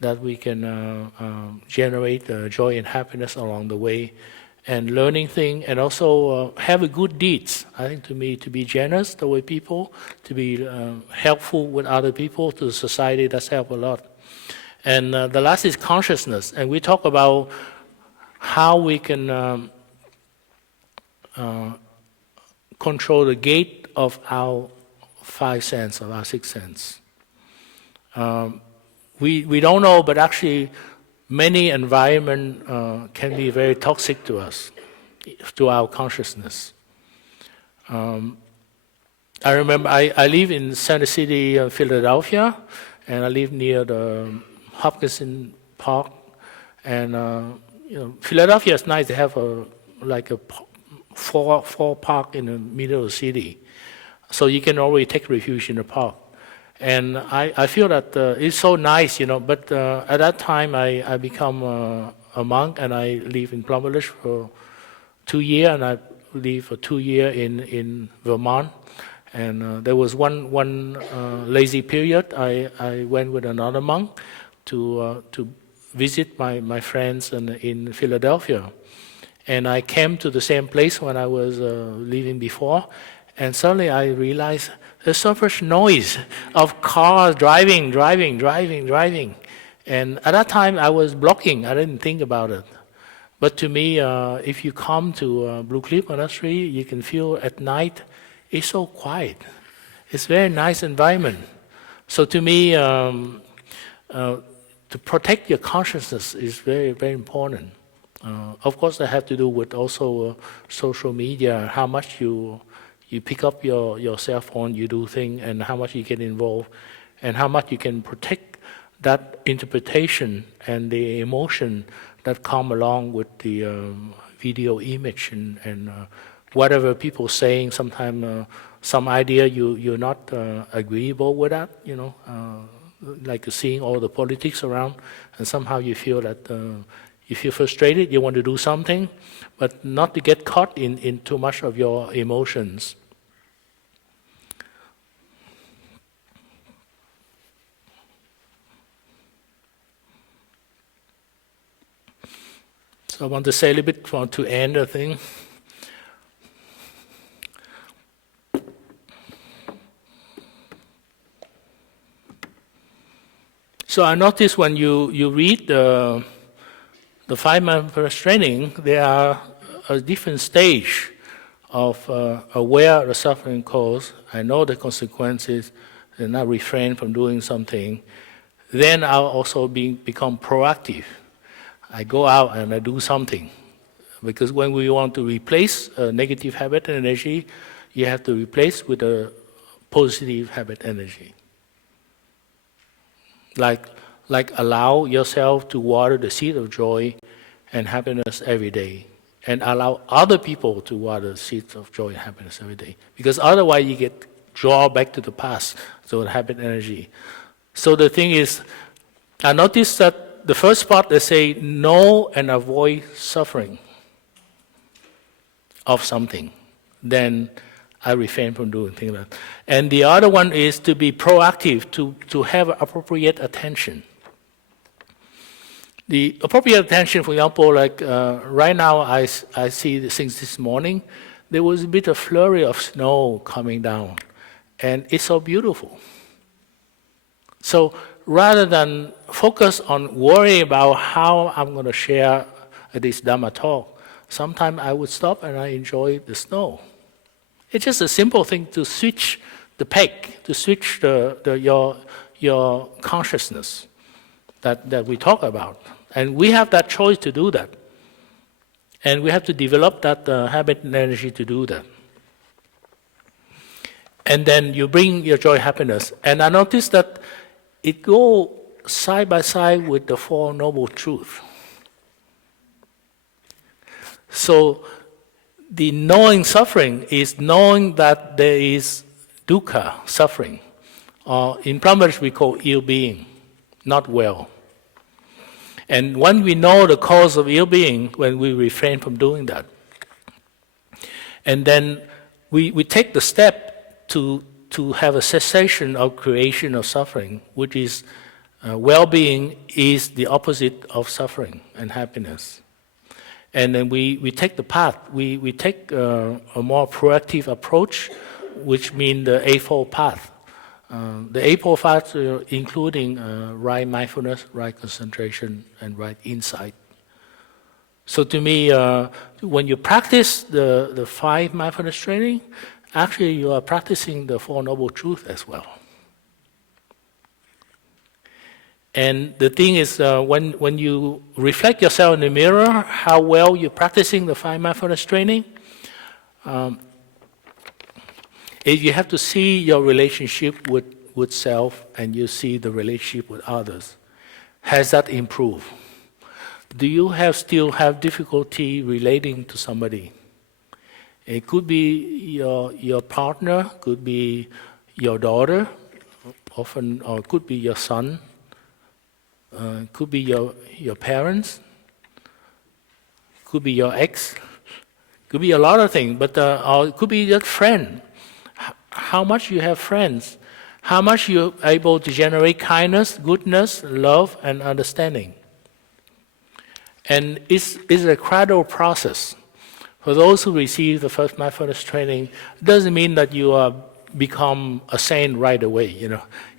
that we can generate joy and happiness along the way, and learning things, and also have a good deeds. I think to me, to be generous toward people, to be helpful with other people, to the society, that's helped a lot. And the last is consciousness, and we talk about how we can control the gate of our 5 senses, of our 6 senses. We don't know, but actually many environments can be very toxic to us, to our consciousness. I remember I live in Center City, Philadelphia, and I live near the Hopkinson Park. And Philadelphia is nice. They have a four park in the middle of the city, so you can always take refuge in the park. And I feel that it's so nice, But at that time, I become a monk, and I live in Plum for 2 years, and I live for 2 years in Vermont. And there was one lazy period. I went with another monk to visit my friends in Philadelphia. And I came to the same place when I was living before, and suddenly I realized there's so much noise of cars driving. And at that time I was blocking, I didn't think about it. But to me, if you come to Blue Cliff Monastery, you can feel at night, it's so quiet. It's a very nice environment. So to me, to protect your consciousness is very, very important. Of course, that have to do with also social media, how much you pick up your cell phone, you do things, and how much you get involved, and how much you can protect that interpretation and the emotion that come along with the video image and whatever people saying, sometimes some idea you're not agreeable with that, like seeing all the politics around, and somehow you feel that you feel frustrated, you want to do something, but not to get caught in too much of your emotions. So I want to say a little bit to end the thing. So I noticed when you read the 5 mindfulness training, there are a different stage of aware of the suffering cause. I know the consequences, and I refrain from doing something. Then I'll also become proactive. I go out and I do something. Because when we want to replace a negative habit energy, you have to replace with a positive habit energy. Like allow yourself to water the seed of joy and happiness every day, and allow other people to water the seeds of joy and happiness every day. Because otherwise you get drawn back to the past, so the habit energy. So the thing is, I noticed that the first part they say know and avoid suffering of something. Then I refrain from doing things like that. And the other one is to be proactive, to have appropriate attention. The appropriate attention, for example, like right now I see the things this morning, there was a bit of flurry of snow coming down, and it's so beautiful. So rather than focus on worrying about how I'm going to share this Dhamma talk, sometimes I would stop and I enjoy the snow. It's just a simple thing to switch the peg, to switch your consciousness that we talk about. And we have that choice to do that. And we have to develop that habit and energy to do that. And then you bring your joy, happiness. And I noticed that it goes side by side with the Four Noble Truths. So the knowing suffering is knowing that there is dukkha, suffering. Or in Plum we call ill being, not well. And when we know the cause of ill being, when we refrain from doing that, and then we take the step to have a cessation of creation of suffering, which is well-being is the opposite of suffering and happiness. And then we take the path, we take a more proactive approach, which means the Eightfold Path. The Eightfold Path including right mindfulness, right concentration, and right insight. So to me, when you practice the 5 mindfulness training, actually you are practicing the Four Noble Truths as well. And the thing is, when you reflect yourself in the mirror, how well you're practicing the 5 mindfulness training, you have to see your relationship with self, and you see the relationship with others. Has that improved? Do you still have difficulty relating to somebody? It could be your partner, could be your daughter, often, or could be your son. Could be your parents, could be your ex, could be a lot of things, but or it could be your friend. How much you have friends, how much you're able to generate kindness, goodness, love, and understanding. And it's a gradual process. For those who receive the first mindfulness training, it doesn't mean that you become a saint right away.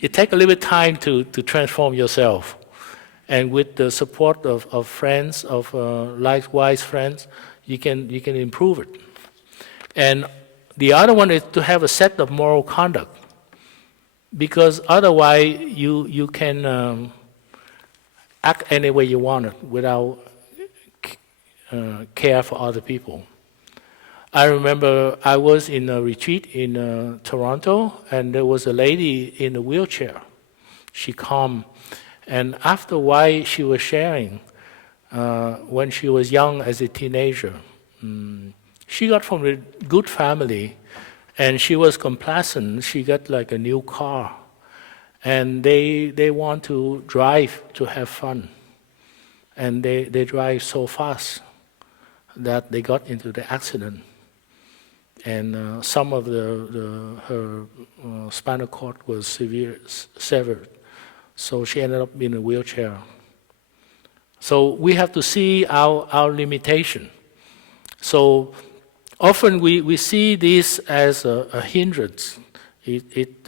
It takes a little bit of time to transform yourself. And with the support of friends, of likewise friends, you can improve it. And the other one is to have a set of moral conduct, because otherwise you can act any way you want it without care for other people. I remember I was in a retreat in Toronto, and there was a lady in a wheelchair. She came. And after a while, she was sharing, when she was young as a teenager, she got from a good family, and she was complacent. She got like a new car, and they want to drive to have fun, and they drive so fast that they got into the accident, and some of her spinal cord was severed, so she ended up in a wheelchair. So we have to see our limitation. So often we see this as a hindrance. It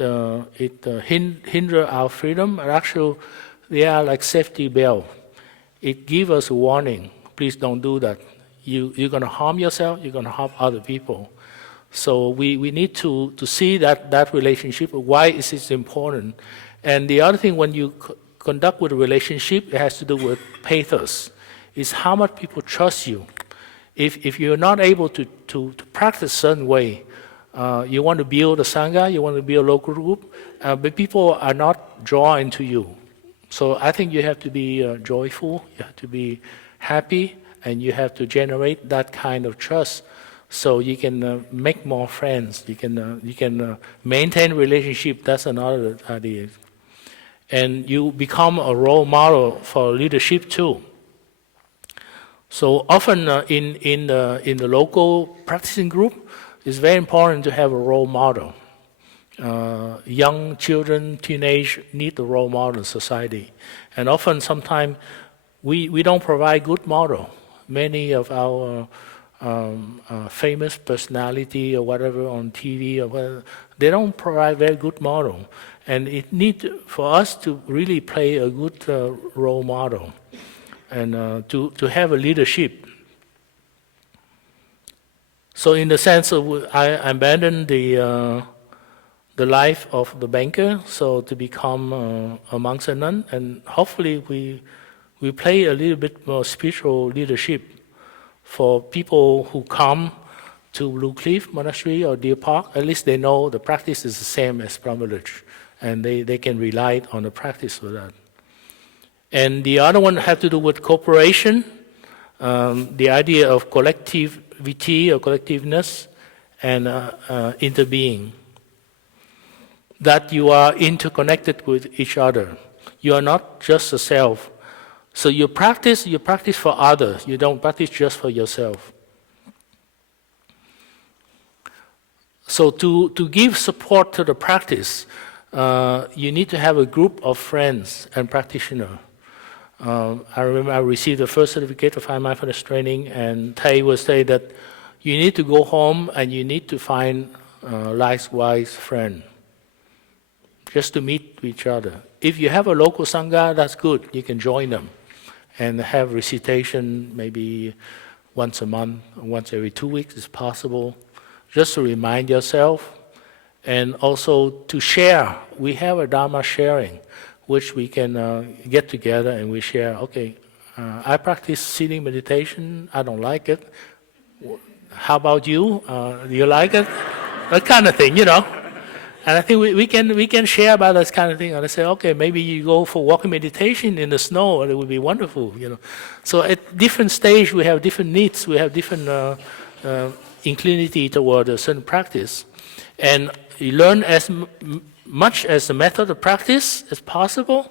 hinder our freedom, and actually they are like safety belt. It gives us a warning. Please don't do that. You're going to harm yourself. You're going to harm other people. So we need to see that relationship. Why is it important? And the other thing, when you conduct with a relationship, it has to do with pathos. It's how much people trust you. If you're not able to practice a certain way, you want to build a sangha, you want to build a local group, but people are not drawn to you. So I think you have to be joyful, you have to be happy, and you have to generate that kind of trust, so you can make more friends. You can maintain relationship. That's another idea, and you become a role model for leadership too. So often in the local practicing group, it's very important to have a role model. Young children, teenage need a role model in society, and often sometimes we don't provide good model. Many of our famous personality or whatever on TV or whatever, they don't provide very good model, and it need for us to really play a good role model, and to have a leadership. So in the sense of, I abandoned the life of the banker, so to become a monk and nun, and hopefully we play a little bit more spiritual leadership for people who come to Blue Cliff Monastery or Deer Park. At least they know the practice is the same as Plum Village, and they can rely on the practice for that. And the other one had to do with cooperation, the idea of collectivity or collectiveness, and interbeing. That you are interconnected with each other. You are not just a self. So you practice for others. You don't practice just for yourself. So to give support to the practice, you need to have a group of friends and practitioners. I remember I received the first certificate of high mindfulness training, and Thay would say that you need to go home and you need to find likewise friend, just to meet each other. If you have a local sangha, that's good. You can join them and have recitation maybe once a month, once every 2 weeks is possible, just to remind yourself, and also to share. We have a Dharma sharing, which we can get together and we share. Okay, I practice sitting meditation. I don't like it. How about you? Do you like it? That kind of thing, you know. And I think we can share about this kind of thing. And I say, okay, maybe you go for walking meditation in the snow, and it would be wonderful, you know. So at different stage, we have different needs. We have different inclinity toward a certain practice, and you learn as much as the method of practice as possible.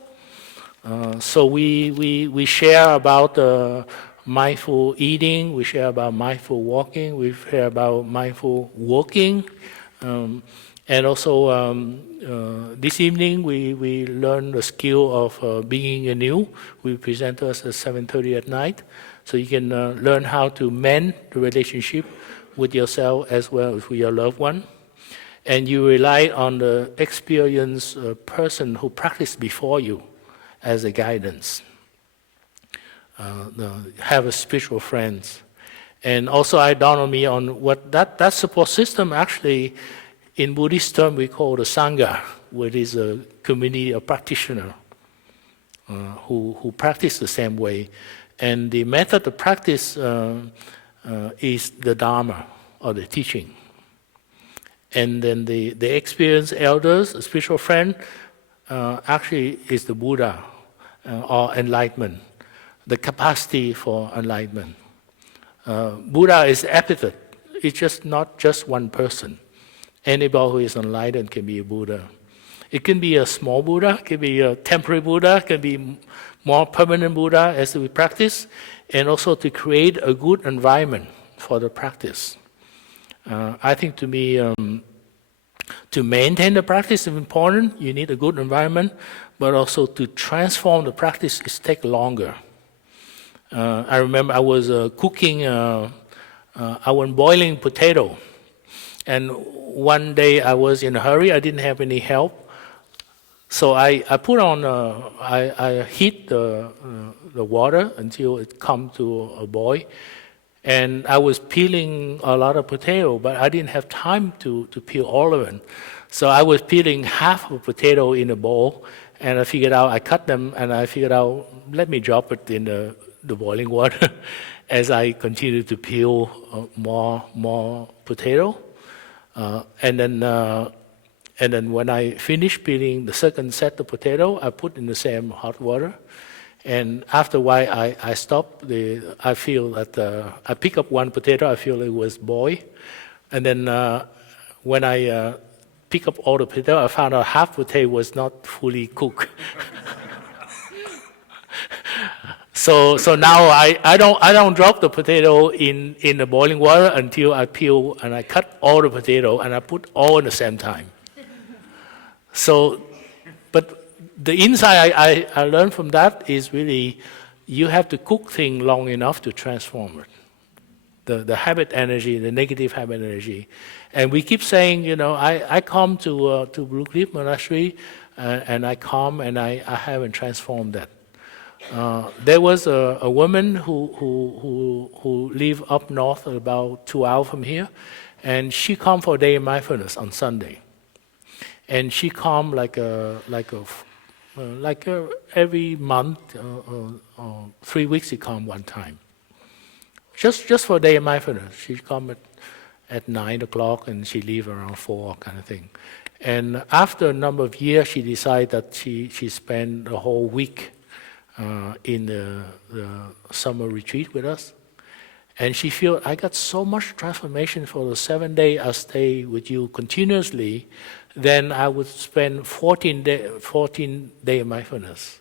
So we share about mindful eating. We share about mindful walking. We share about mindful walking. And also, this evening, we learn the skill of being anew. We present to us at 7:30 at night. So you can learn how to mend the relationship with yourself as well as with your loved one. And you rely on the experienced person who practiced before you as a guidance. Have a spiritual friends. And also, I dawned on me on what that support system actually, in Buddhist term, we call the Sangha, which is a community of practitioners who practice the same way. And the method of practice is the Dharma, or the teaching. And then the experienced elders, a spiritual friend, actually is the Buddha. or enlightenment, the capacity for enlightenment. Buddha is epithet. It's just not just one person. Anybody who is enlightened can be a Buddha. It can be a small Buddha, it can be a temporary Buddha, it can be more permanent Buddha as we practice, and also to create a good environment for the practice. I think to me, to maintain the practice is important. You need a good environment, but also to transform the practice it takes longer. I remember I was cooking, I was boiling potato, and one day I was in a hurry. I didn't have any help, so I put on, I heat the water until it come to a boil, and I was peeling a lot of potato, but I didn't have time to peel all of it. So I was peeling half of a potato in a bowl, and I figured out, I cut them, and I figured out, let me drop it in the boiling water as I continue to peel more potato. And then when I finished peeling the second set of potato, I put in the same hot water. And after a while, I stopped. I feel that I pick up one potato, I feel it was boiled. And then when I pick up all the potato, I found out half potato was not fully cooked. So now I don't drop the potato in the boiling water until I peel and I cut all the potato and I put all at the same time. So, but the insight I learned from that is really you have to cook things long enough to transform it. The habit energy, the negative habit energy. And we keep saying, I come to Blue Cliff Monastery and I come and I haven't transformed that. There was a woman who lived up north about 2 hours from here, and she come for a day of mindfulness on Sunday. And she come like every month or 3 weeks she come one time. Just for a day of mindfulness. She come at 9 o'clock and she leave around 4 kind of thing. And after a number of years, she decided that she spent the whole week in the summer retreat with us. And she feel, I got so much transformation for the 7 days I stay with you continuously, then I would spend 14 day mindfulness.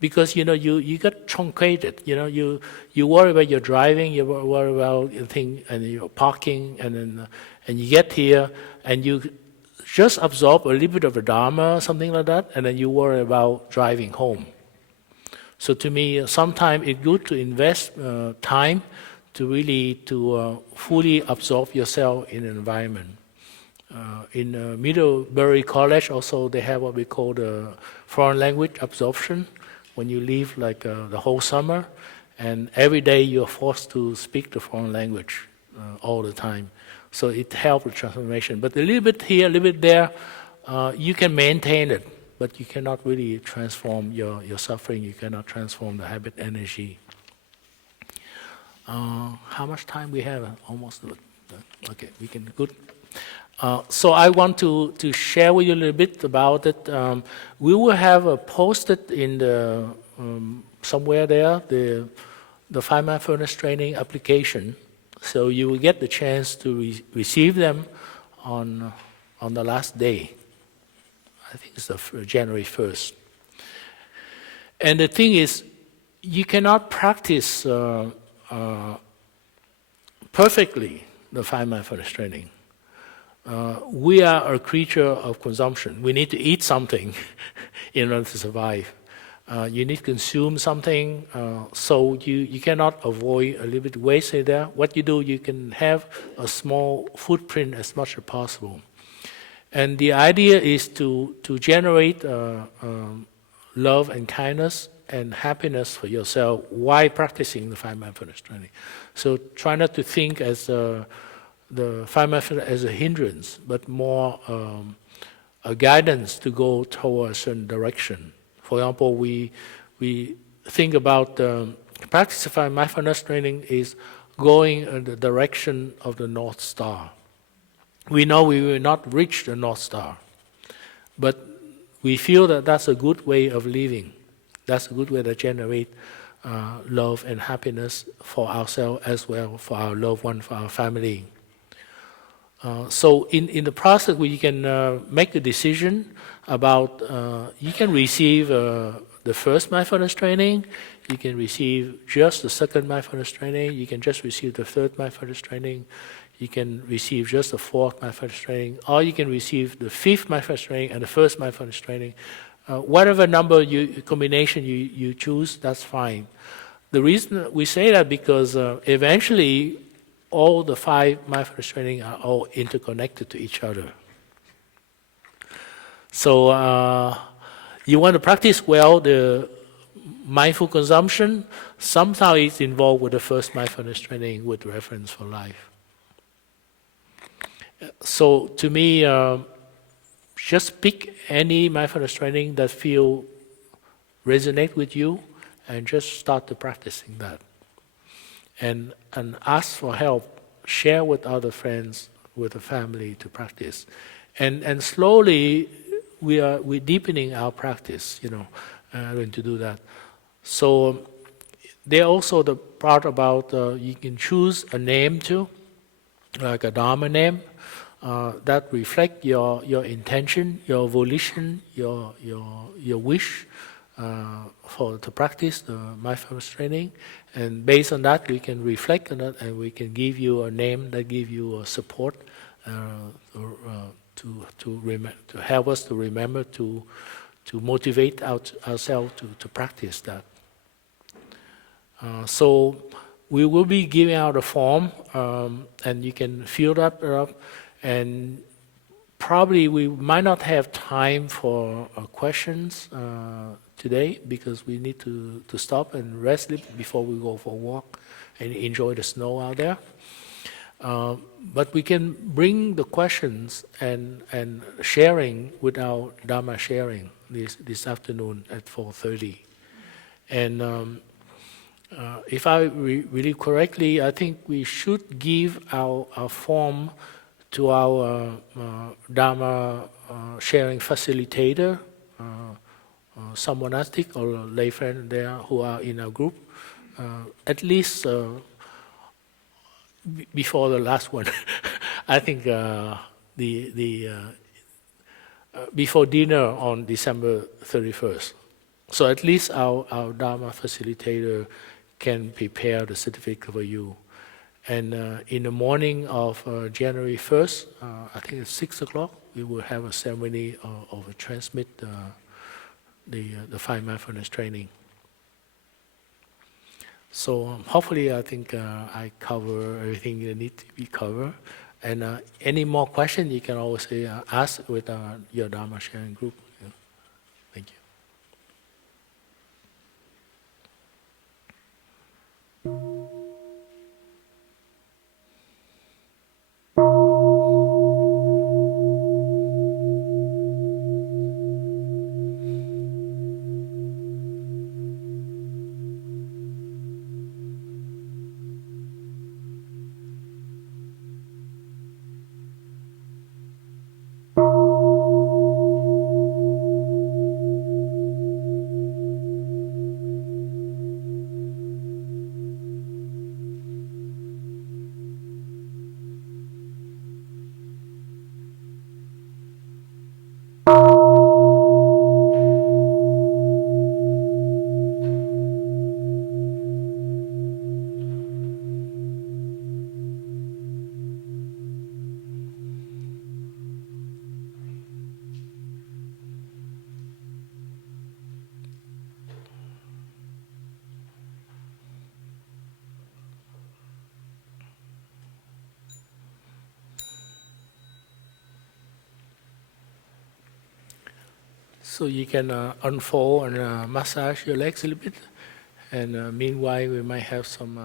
Because you got truncated. You worry about your driving, you worry about your thing and your parking, and you get here and you just absorb a little bit of the Dharma, something like that, and then you worry about driving home. So to me, sometimes it's good to invest time to really fully absorb yourself in an environment. In Middlebury College also they have what we call the foreign language absorption, when you live the whole summer, and every day you're forced to speak the foreign language all the time. So it helps with transformation. But a little bit here, a little bit there, you can maintain it, but you cannot really transform your suffering, you cannot transform the habit energy. How much time we have? Almost. Okay, we can, good. So I want to share with you a little bit about it. We will have posted in the somewhere there the 5 mindfulness training application, so you will get the chance to receive them on the last day. I think it's January 1st. And the thing is, you cannot practice perfectly the 5 mindfulness training. We are a creature of consumption. We need to eat something in order to survive. You need to consume something, so you cannot avoid a little bit waste there. What you do, you can have a small footprint as much as possible. And the idea is to generate love and kindness and happiness for yourself while practicing the 5 mindfulness training. So try not to think as the 5 mindfulness as a hindrance, but more a guidance to go towards a certain direction. For example, we think about practice of 5 mindfulness training is going in the direction of the North Star. We know we will not reach the North Star, but we feel that that's a good way of living. That's a good way to generate love and happiness for ourselves as well, for our loved one, for our family. So in the process, you can make a decision about, you can receive the first mindfulness training, you can receive just the second mindfulness training, you can just receive the third mindfulness training, you can receive just the fourth mindfulness training, or you can receive the fifth mindfulness training and the first mindfulness training. Whatever number combination you choose, that's fine. The reason we say that because eventually all the 5 mindfulness training are all interconnected to each other. So you want to practice well the mindful consumption, somehow it's involved with the first mindfulness training with reverence for life. So to me, just pick any mindfulness training that resonate with you and just start to practicing that. And ask for help, share with other friends, with the family to practice. And slowly we're deepening our practice, going to do that. So there also the part about you can choose a name too, like a Dharma name, that reflect your intention, your volition, your wish to practice the mindfulness training. And based on that, we can reflect on that, and we can give you a name that give you support to help us to remember to motivate ourselves to practice that. So we will be giving out a form, and you can fill that up. And probably we might not have time for questions today because we need to stop and rest a little before we go for a walk and enjoy the snow out there. But we can bring the questions and sharing with our Dharma sharing this afternoon at 4:30. And if I really correctly, I think we should give our form to our Dharma sharing facilitator, some monastic or lay friend there who are in our group, at least before the last one. I think before dinner on December 31st. So at least our Dharma facilitator can prepare the certificate for you. And in the morning of January 1st, I think it's 6 o'clock, we will have a ceremony of transmit the 5 mindfulness training. So hopefully I think I cover everything that needs to be covered. And any more questions you can always ask with your Dharma sharing group. Yeah. Thank you. So you can unfold and massage your legs a little bit. And meanwhile, we might have some